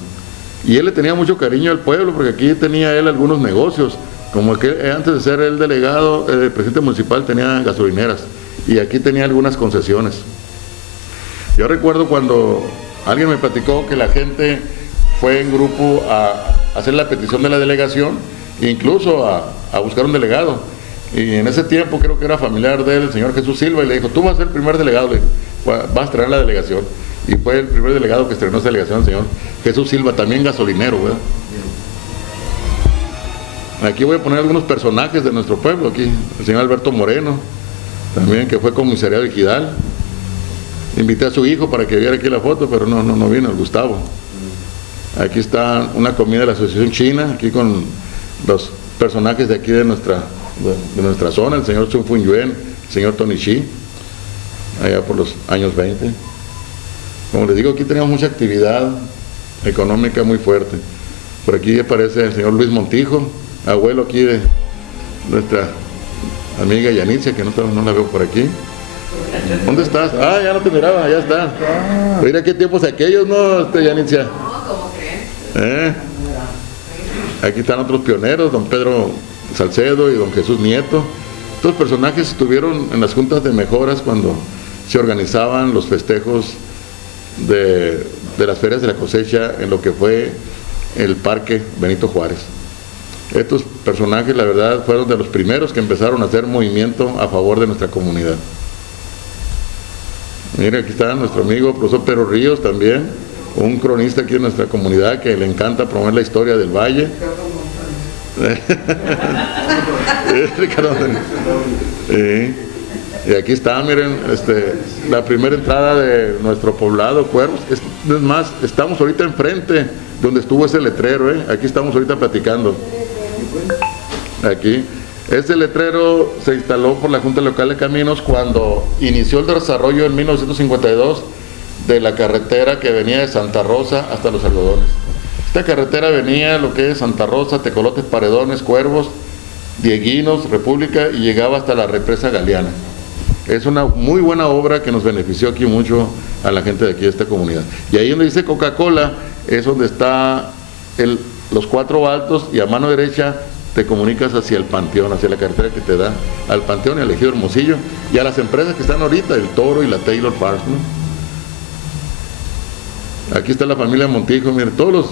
Y él le tenía mucho cariño al pueblo, porque aquí tenía él algunos negocios, como que antes de ser el delegado, el presidente municipal tenía gasolineras, y aquí tenía algunas concesiones. Yo recuerdo cuando alguien me platicó que la gente fue en grupo a hacer la petición de la delegación, incluso a buscar un delegado, y en ese tiempo creo que era familiar del señor Jesús Silva, y le dijo, tú vas a ser el primer delegado, le dijo, vas a estrenar la delegación. Y fue el primer delegado que estrenó esa delegación, el señor Jesús Silva, también gasolinero, ¿verdad? Aquí voy a poner algunos personajes de nuestro pueblo, aquí el señor Alberto Moreno, también, que fue comisariado de Ejidal. Invité a su hijo para que viera aquí la foto, pero no vino, el Gustavo. Aquí está una comida de la Asociación China, aquí con los personajes de aquí de nuestra zona, el señor Sun Fun Yuen, el señor Tony Shi, allá por los años 20. Como les digo, aquí teníamos mucha actividad económica muy fuerte. Por aquí aparece el señor Luis Montijo, abuelo aquí de nuestra amiga Yanitzia, que no la veo por aquí. ¿Dónde estás? Ah, ya no te miraba, ya está. Mira qué tiempos aquellos, ¿no, Yanitzia? No, ¿cómo creen? Aquí están otros pioneros, don Pedro Salcedo y don Jesús Nieto. Estos personajes estuvieron en las juntas de mejoras cuando se organizaban los festejos de las ferias de la cosecha en lo que fue el Parque Benito Juárez. Estos personajes, la verdad, fueron de los primeros que empezaron a hacer movimiento a favor de nuestra comunidad. Mire, aquí está nuestro amigo profesor Pedro Ríos también, un cronista aquí en nuestra comunidad que le encanta promover la historia del valle. Ricardo Montañez. Y aquí está, miren, la primera entrada de nuestro poblado, Cuervos. Es más, estamos ahorita enfrente donde estuvo ese letrero, aquí estamos ahorita platicando. Aquí. Ese letrero se instaló por la Junta Local de Caminos cuando inició el desarrollo en 1952 de la carretera que venía de Santa Rosa hasta Los Algodones. Esta carretera venía lo que es Santa Rosa, Tecolotes, Paredones, Cuervos, Dieguinos, República, y llegaba hasta la represa Galeana. Es una muy buena obra que nos benefició aquí mucho a la gente de aquí de esta comunidad. Y ahí donde dice Coca-Cola es donde está los 4 altos, y a mano derecha te comunicas hacia el Panteón, hacia la carretera que te da al Panteón y al Ejido Hermosillo y a las empresas que están ahorita, el Toro y la Taylor Farms, ¿no? Aquí está la familia Montijo, miren, todos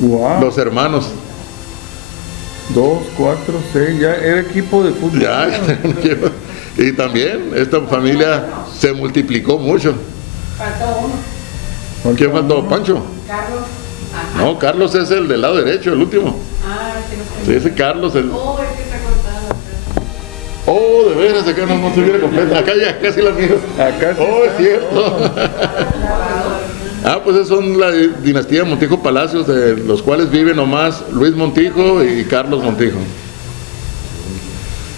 Wow. Los hermanos. 2, 4, 6, ya era equipo de fútbol. Ya, y también esta familia se multiplicó mucho. Faltó uno. ¿Quién faltó? ¿Pancho? Carlos. Ajá. No, Carlos es el del lado derecho, el último. Ah, que no Sí, sé. ese Carlos. El... Oh, es que está cortado. Oh, de veras, acá no se viene completa. Acá ya casi la miro. Acá sí Oh, es está. cierto. Ah, pues esos son la dinastía Montijo Palacios, de los cuales viven nomás Luis Montijo y Carlos Montijo.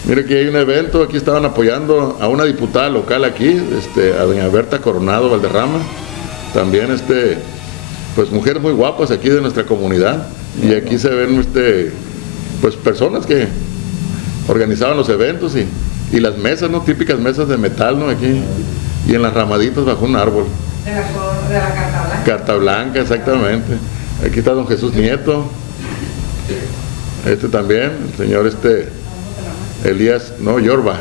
Mire que hay un evento, aquí estaban apoyando a una diputada local aquí, a doña Berta Coronado Valderrama, también pues mujeres muy guapas aquí de nuestra comunidad, y aquí se ven pues personas que organizaban los eventos y las mesas, ¿no? Típicas mesas de metal, ¿no? Aquí, y en las ramaditas bajo un árbol. De la Carta Blanca. Carta Blanca, exactamente. Aquí está don Jesús Nieto. También, el señor Elías, no, Yorba.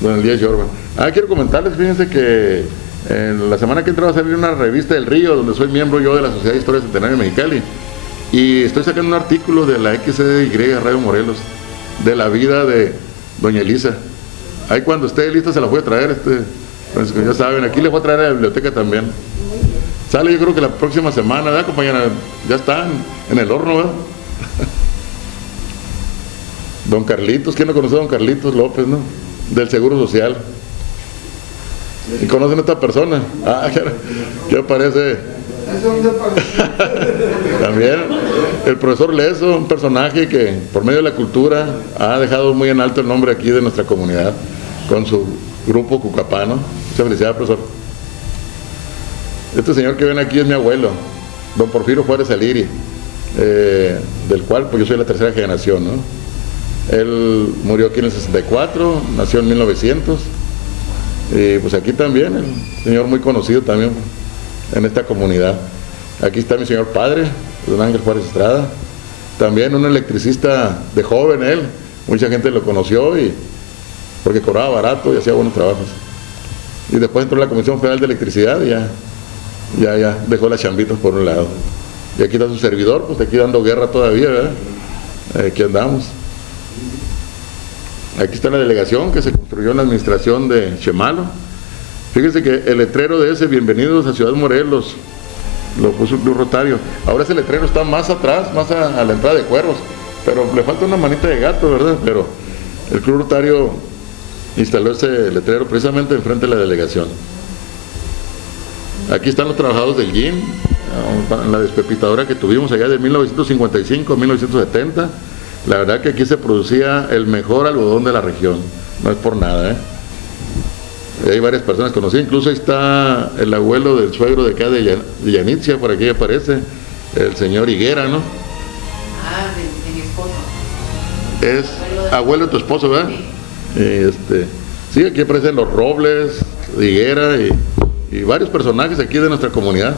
Don Elías Yorba. Quiero comentarles, fíjense que en la semana que entra va a salir una revista del Río, donde soy miembro yo de la Sociedad de Historia Centenario de Mexicali. Y estoy sacando un artículo de la XCDY Radio Morelos, de la vida de doña Elisa. Ahí cuando esté lista se la voy a traer, pues, ya saben, aquí les voy a traer a la biblioteca también. Sale yo creo que la próxima semana, ¿verdad, compañera? Ya están en el horno, ¿verdad? Don Carlitos, ¿quién no conoce a don Carlitos López, no? Del Seguro Social. ¿Y conocen a esta persona? ¿Qué parece? También el profesor Leso, un personaje que por medio de la cultura ha dejado muy en alto el nombre aquí de nuestra comunidad, con su grupo Cucapano. Muchas felicidades, profesor. Este señor que ven aquí es mi abuelo, don Porfirio Juárez Aliri, del cual pues yo soy la tercera generación, ¿no? Él murió aquí en el 64, nació en 1900, y pues aquí también, el señor muy conocido también en esta comunidad. Aquí está mi señor padre, don Ángel Juárez Estrada, también un electricista de joven él, mucha gente lo conoció porque cobraba barato y hacía buenos trabajos. Y después entró a la Comisión Federal de Electricidad y ya dejó las chambitas por un lado. Y aquí está su servidor, pues aquí dando guerra todavía, ¿verdad? Aquí andamos. Aquí está la delegación que se construyó en la administración de Chemalo. Fíjense que el letrero de ese, bienvenidos a Ciudad Morelos, lo puso el Club Rotario. Ahora ese letrero está más atrás, más a la entrada de Cuervos, pero le falta una manita de gato, ¿verdad? Pero el Club Rotario instaló ese letrero precisamente enfrente de la delegación. Aquí están los trabajadores del GIN, en la despepitadora que tuvimos allá de 1955 a 1970. La verdad que aquí se producía el mejor algodón de la región, no es por nada, Y hay varias personas conocidas, incluso ahí está el abuelo del suegro de acá de Yanitzia, por aquí aparece, el señor Higuera, ¿no? De mi esposo. Es abuelo de tu esposo, ¿verdad? Sí, aquí aparecen los Robles, Higuera y varios personajes aquí de nuestra comunidad.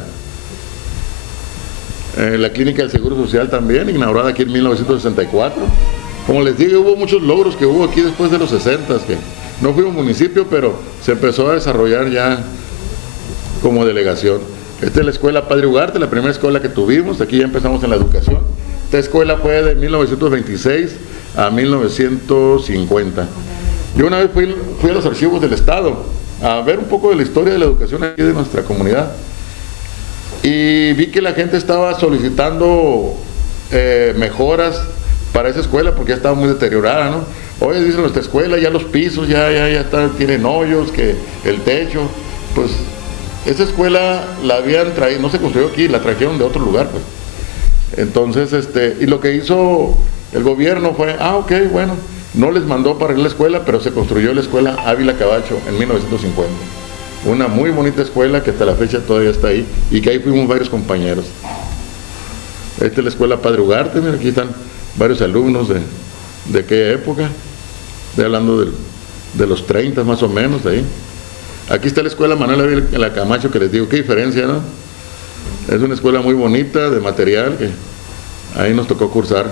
La clínica del Seguro Social también, inaugurada aquí en 1964. Como les digo, hubo muchos logros que hubo aquí después de los 60, que no fuimos municipio, pero se empezó a desarrollar ya como delegación. Esta es la escuela Padre Ugarte, la primera escuela que tuvimos, aquí ya empezamos en la educación. Esta escuela fue de 1926 a 1950. Yo una vez fui a los archivos del Estado a ver un poco de la historia de la educación aquí de nuestra comunidad. Y vi que la gente estaba solicitando mejoras para esa escuela porque ya estaba muy deteriorada, ¿no? Oye, dicen nuestra escuela, ya los pisos ya tienen hoyos, que el techo, pues esa escuela la habían traído, no se construyó aquí, la trajeron de otro lugar, pues. Entonces, y lo que hizo el gobierno fue, ok, bueno, no les mandó para ir a la escuela, pero se construyó la escuela Ávila Cabacho en 1950. Una muy bonita escuela que hasta la fecha todavía está ahí y que ahí fuimos varios compañeros. Esta es la escuela Padre Ugarte, mira, aquí están varios alumnos de aquella época, estoy hablando de los 30 más o menos, de ahí. Aquí está la escuela Manuel Ávila Camacho, que les digo, qué diferencia, ¿no? Es una escuela muy bonita, de material, que ahí nos tocó cursar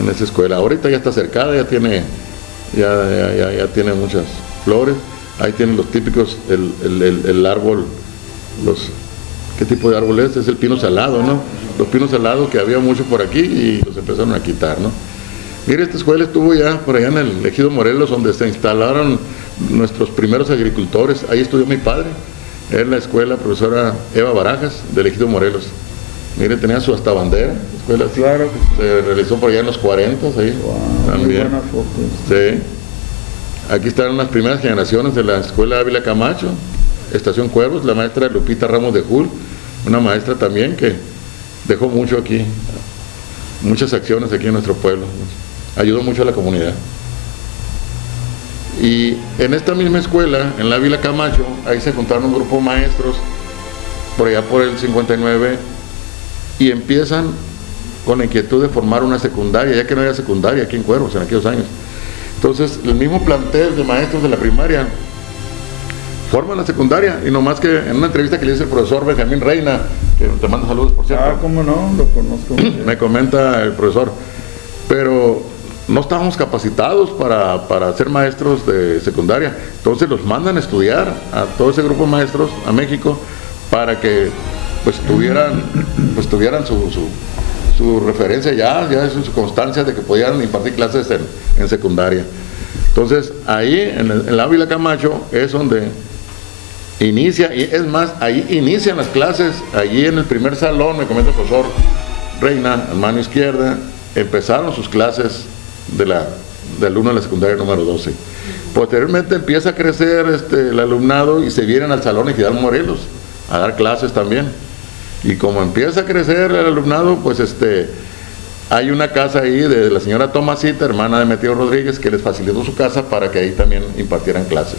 en esa escuela. Ahorita ya está cercada, ya tiene muchas flores. Ahí tienen los típicos, el árbol, los ¿Qué tipo de árbol es? Es el pino salado, ¿no? Los pinos salados que había mucho por aquí y los empezaron a quitar, ¿no? Mire, esta escuela estuvo ya por allá en el Ejido Morelos, donde se instalaron nuestros primeros agricultores. Ahí estudió mi padre, en la escuela profesora Eva Barajas, del Ejido Morelos. Mire, tenía su hasta bandera, escuela. Claro que se realizó por allá en los 40, ahí. Wow, muy buena foto. Sí. Aquí están las primeras generaciones de la escuela Ávila Camacho, Estación Cuervos, la maestra Lupita Ramos de Jul, una maestra también que dejó mucho aquí, muchas acciones aquí en nuestro pueblo, ayudó mucho a la comunidad. Y en esta misma escuela, en la Ávila Camacho, ahí se juntaron un grupo de maestros, por allá por el 59, y empiezan con la inquietud de formar una secundaria, ya que no había secundaria aquí en Cuervos en aquellos años. Entonces, el mismo plantel de maestros de la primaria forman la secundaria, y nomás que en una entrevista que le hizo el profesor Benjamín Reina, que te mando saludos, por cierto. Ah, cómo no, lo conozco. Me comenta el profesor, pero no estábamos capacitados para ser maestros de secundaria. Entonces los mandan a estudiar a todo ese grupo de maestros a México para que pues tuvieran su referencia ya su constancia de que podían impartir clases en secundaria. Entonces ahí en la Ávila Camacho es donde inicia, y es más, ahí inician las clases. Allí en el primer salón, me comenta el profesor Reina, a mano izquierda, empezaron sus clases del alumno de la secundaria número 12. Posteriormente empieza a crecer el alumnado y se vienen al salón Ejidal Morelos a dar clases también. Y como empieza a crecer el alumnado, pues hay una casa ahí de la señora Tomasita, hermana de Meteor Rodríguez, que les facilitó su casa para que ahí también impartieran clases.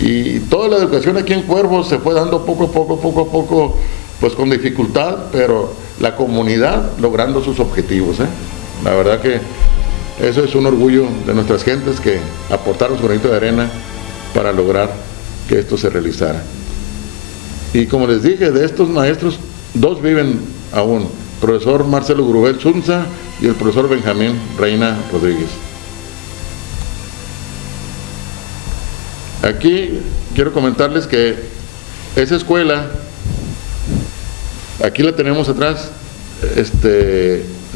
Y toda la educación aquí en Cuervos se fue dando poco a poco, pues con dificultad, pero la comunidad logrando sus objetivos, ¿eh? La verdad que eso es un orgullo de nuestras gentes que aportaron su granito de arena para lograr que esto se realizara. Y como les dije, de estos maestros, 2 viven aún, el profesor Marcelo Grubel Zunza y el profesor Benjamín Reina Rodríguez. Aquí quiero comentarles que esa escuela, aquí la tenemos atrás,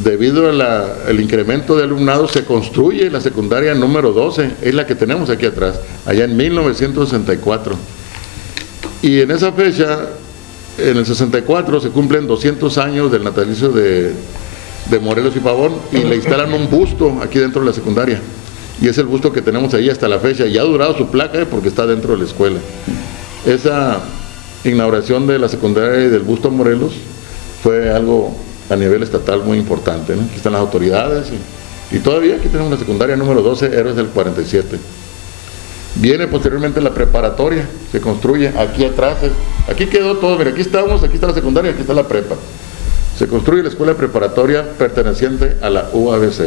debido al incremento de alumnado, se construye la secundaria número 12, es la que tenemos aquí atrás, allá en 1964. Y en esa fecha, en el 64, se cumplen 200 años del natalicio de Morelos y Pavón, y le instalan un busto aquí dentro de la secundaria. Y es el busto que tenemos ahí hasta la fecha, y ha durado su placa porque está dentro de la escuela. Esa inauguración de la secundaria y del busto Morelos fue algo a nivel estatal muy importante, ¿no? Aquí están las autoridades y todavía aquí tenemos la secundaria número 12, Héroes del 47. Viene posteriormente la preparatoria, se construye aquí atrás, aquí quedó todo, mira, aquí estamos, aquí está la secundaria, aquí está la prepa. Se construye la escuela preparatoria perteneciente a la UABC.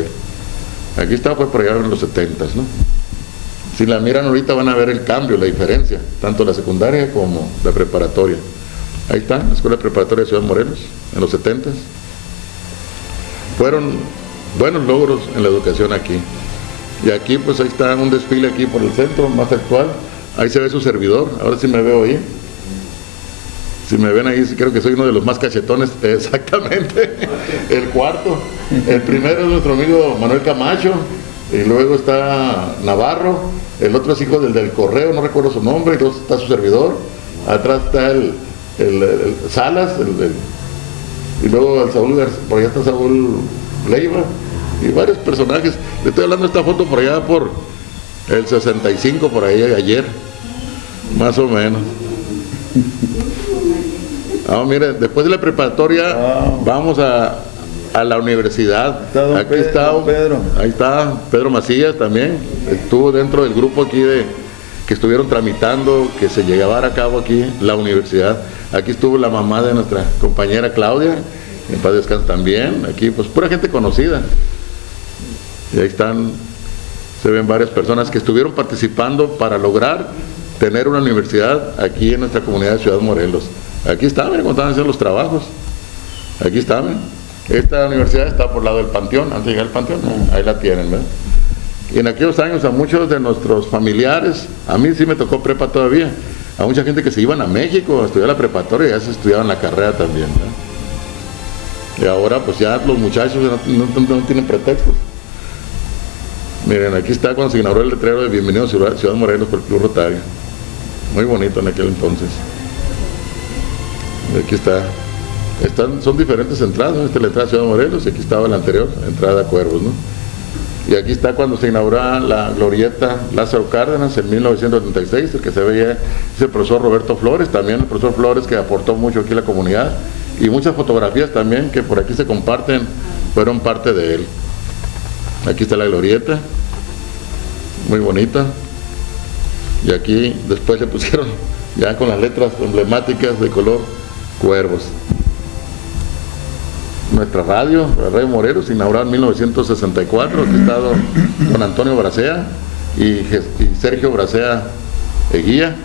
Aquí está, fue por allá en los 70s, ¿no? Si la miran ahorita van a ver el cambio, la diferencia, tanto la secundaria como la preparatoria. Ahí está, la escuela preparatoria de Ciudad Morelos, en los 70s. Fueron buenos logros en la educación aquí. Y aquí, pues ahí está un desfile aquí por el centro, más actual. Ahí se ve su servidor, ahora sí me veo ahí. Si me ven ahí, creo que soy uno de los más cachetones, exactamente. El cuarto. El primero es nuestro amigo Manuel Camacho, y luego está Navarro, el otro es hijo del correo, no recuerdo su nombre, y luego está su servidor. Atrás está el Salas, y luego el Saúl, por allá está Saúl Leiva, y varios personajes. Le estoy hablando de esta foto por allá por el 65, por ahí ayer, más o menos. Mire, después de la preparatoria vamos a la universidad. Aquí está Pedro. Ahí está Pedro Macías también. Estuvo dentro del grupo aquí que estuvieron tramitando que se llevara a cabo aquí la universidad. Aquí estuvo la mamá de nuestra compañera Claudia, en paz descanse también. Aquí pues pura gente conocida. Y ahí están, se ven varias personas que estuvieron participando para lograr tener una universidad aquí en nuestra comunidad de Ciudad Morelos. Aquí está, miren cómo están haciendo los trabajos. Aquí está, miren. Esta universidad está por el lado del Panteón, antes de llegar al Panteón, ahí la tienen, ¿verdad? Y en aquellos años a muchos de nuestros familiares, a mí sí me tocó prepa todavía, a mucha gente que se iban a México a estudiar la preparatoria y ya se estudiaban la carrera también, ¿no? Y ahora pues ya los muchachos no tienen pretextos. Miren, aquí está cuando se inauguró el letrero de Bienvenido a Ciudad Morelos por el Club Rotario. Muy bonito en aquel entonces. Y aquí está. Son diferentes entradas, ¿no? Esta es la entrada a Ciudad Morelos y aquí estaba la anterior, entrada a Cuervos, ¿no? Y aquí está cuando se inauguró la glorieta Lázaro Cárdenas en 1976, el que se veía es el profesor Roberto Flores, también el profesor Flores que aportó mucho aquí a la comunidad, y muchas fotografías también que por aquí se comparten, fueron parte de él. Aquí está la glorieta, muy bonita, y aquí después le pusieron ya con las letras emblemáticas de color Cuervos. Nuestra radio, la Radio Morelos, inaugurada en 1964, aquí está don Antonio Bracea y Sergio Bracea Eguía,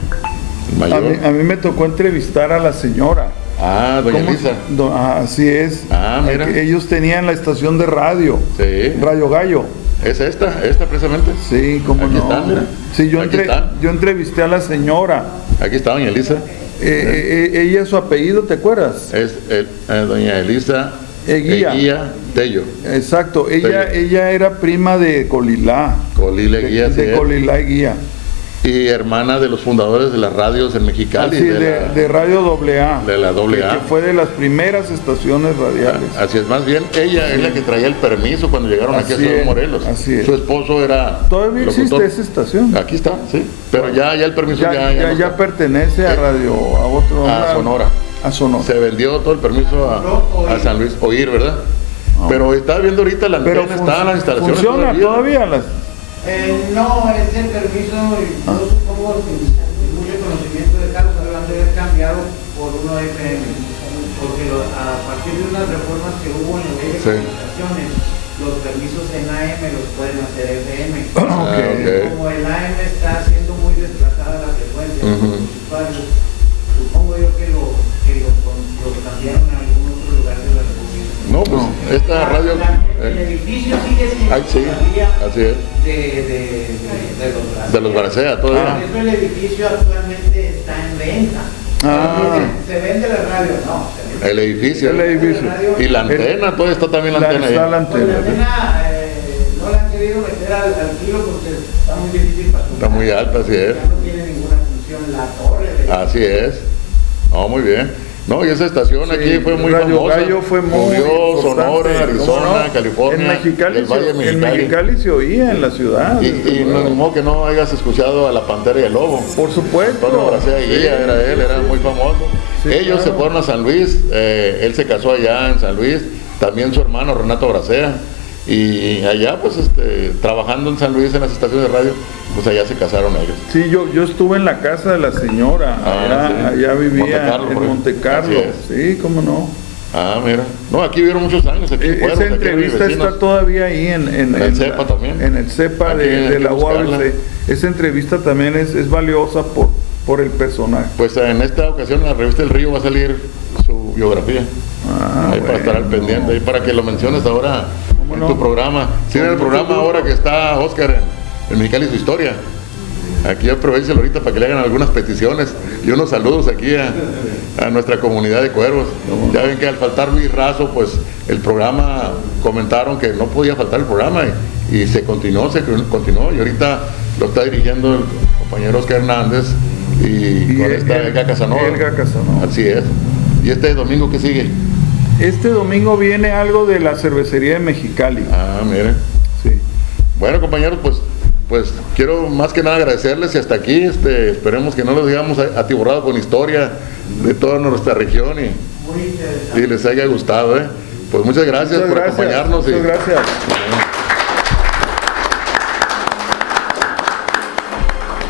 mayor. A mí me tocó entrevistar a la señora. Ah, doña Elisa. Así es. Ah, mira. Ellos tenían la estación de radio, Sí. Radio Gallo. ¿Es esta precisamente? Sí, cómo Aquí no. están, mira. Sí, yo Aquí están. entrevisté a la señora. Aquí está doña Elisa. Ella, su apellido, ¿te acuerdas? Es doña Elisa Eguía Tello. Exacto, Tello. ella era prima de Colilá. Colila Eguía, sí De es. Colilá Eguía. Y hermana de los fundadores de las radios en Mexicali. Así, de Radio AA. de la AA. Que fue de las primeras estaciones radiales. Así es, más bien ella es la que traía el permiso cuando llegaron aquí a Así Ciudad es, Morelos. así es. Su esposo era Todavía locutor. existe esa estación. Aquí está, sí. Pero ya el permiso ya no está. pertenece a Radio, a otro. A Sonora. A Sonora. Se vendió todo el permiso a San Luis. Oír, ¿verdad? Pero estaba viendo ahorita la Pero antena, está en las instalaciones. funciona todavía las. No, es el permiso, yo supongo que mucho conocimiento de Carlos han de haber cambiado por uno FM, porque a partir de unas reformas que hubo en la ley de comunicaciones, los permisos en AM los pueden hacer FM. Okay. Como el AM está siendo muy desplazada la frecuencia de los usuarios, supongo yo que lo cambiaron a algún otro lugar de la República. No, pues esta radio. El edificio sigue siendo Sí, así es. de los Bracea todavía. Por eso el edificio actualmente está en venta. ¿Se vende la radio? No, se vende El edificio. El edificio. Y la antena, todavía está también la antena ahí. Está la Pues la antena. antena no la han querido meter al kilo porque está muy difícil para Está muy alta, así es. ya no tiene ninguna función la torre. Así es. No, muy bien. No, y esa estación aquí fue muy Radio famosa. Gallo fue muy Cubrió importante. Sonora, ¿Cómo Arizona, no? California, En Mexicali, el Valle de en Mexicali se oía en la ciudad. Y no es modo que no hayas escuchado a La Pantera y el Lobo. Por supuesto. Antonio Bracea Eguía era muy famoso. Sí, Ellos se fueron a San Luis, él se casó allá en San Luis, también su hermano Renato Bracea. Y allá pues trabajando en San Luis en las estaciones de radio, pues allá se casaron ellos. Sí, yo estuve en la casa de la señora, allá vivía Montecarlo, en Monte Carlo. Así Sí, cómo no. Ah, mira. No, aquí vivieron muchos años. Aquí en Cuervos, Esa aquí entrevista vecinos. está todavía ahí en el CEPA también. En el CEPA Aquí de hay que la buscarla. UABC. Esa entrevista también es valiosa por el personaje. Pues en esta ocasión en la revista El Río va a salir su biografía. Ahí para estar al pendiente, ahí para que lo menciones ahora en tu programa. Sí, en el programa ahora que está Oscar en Mexicali su historia. Aquí aprovechen ahorita para que le hagan algunas peticiones y unos saludos aquí a nuestra comunidad de Cuervos. Ya ven que al faltar Luis Razo, pues el programa comentaron que no podía faltar el programa y se continuó y ahorita lo está dirigiendo el compañero Oscar Hernández y con esta Elga Casanova. Elga Casanova. Así es. ¿Y este domingo qué sigue? Este domingo viene algo de la cervecería de Mexicali. Ah, miren. Sí. Bueno, compañeros, pues quiero más que nada agradecerles y hasta aquí, esperemos que no los digamos atiborrados con historia de toda nuestra región y les haya gustado, Pues muchas gracias por acompañarnos. Muchas gracias.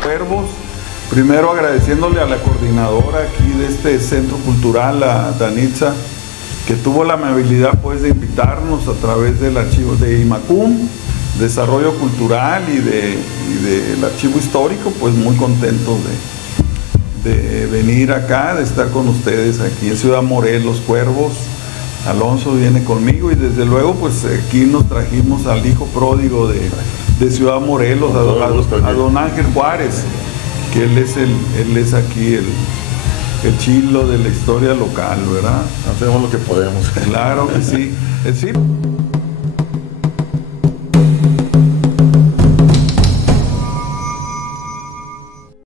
Cuervos, primero agradeciéndole a la coordinadora aquí de este centro cultural, a Danitza, que tuvo la amabilidad pues de invitarnos a través del archivo de IMACUM, Desarrollo Cultural y del Archivo Histórico, pues muy contento de venir acá, de estar con ustedes aquí en Ciudad Morelos, Cuervos. Alonso viene conmigo y desde luego pues aquí nos trajimos al hijo pródigo de Ciudad Morelos, a don Ángel Juárez, que él es aquí el chilo de la historia local, ¿verdad? Hacemos lo que podemos. Claro que sí. Sí.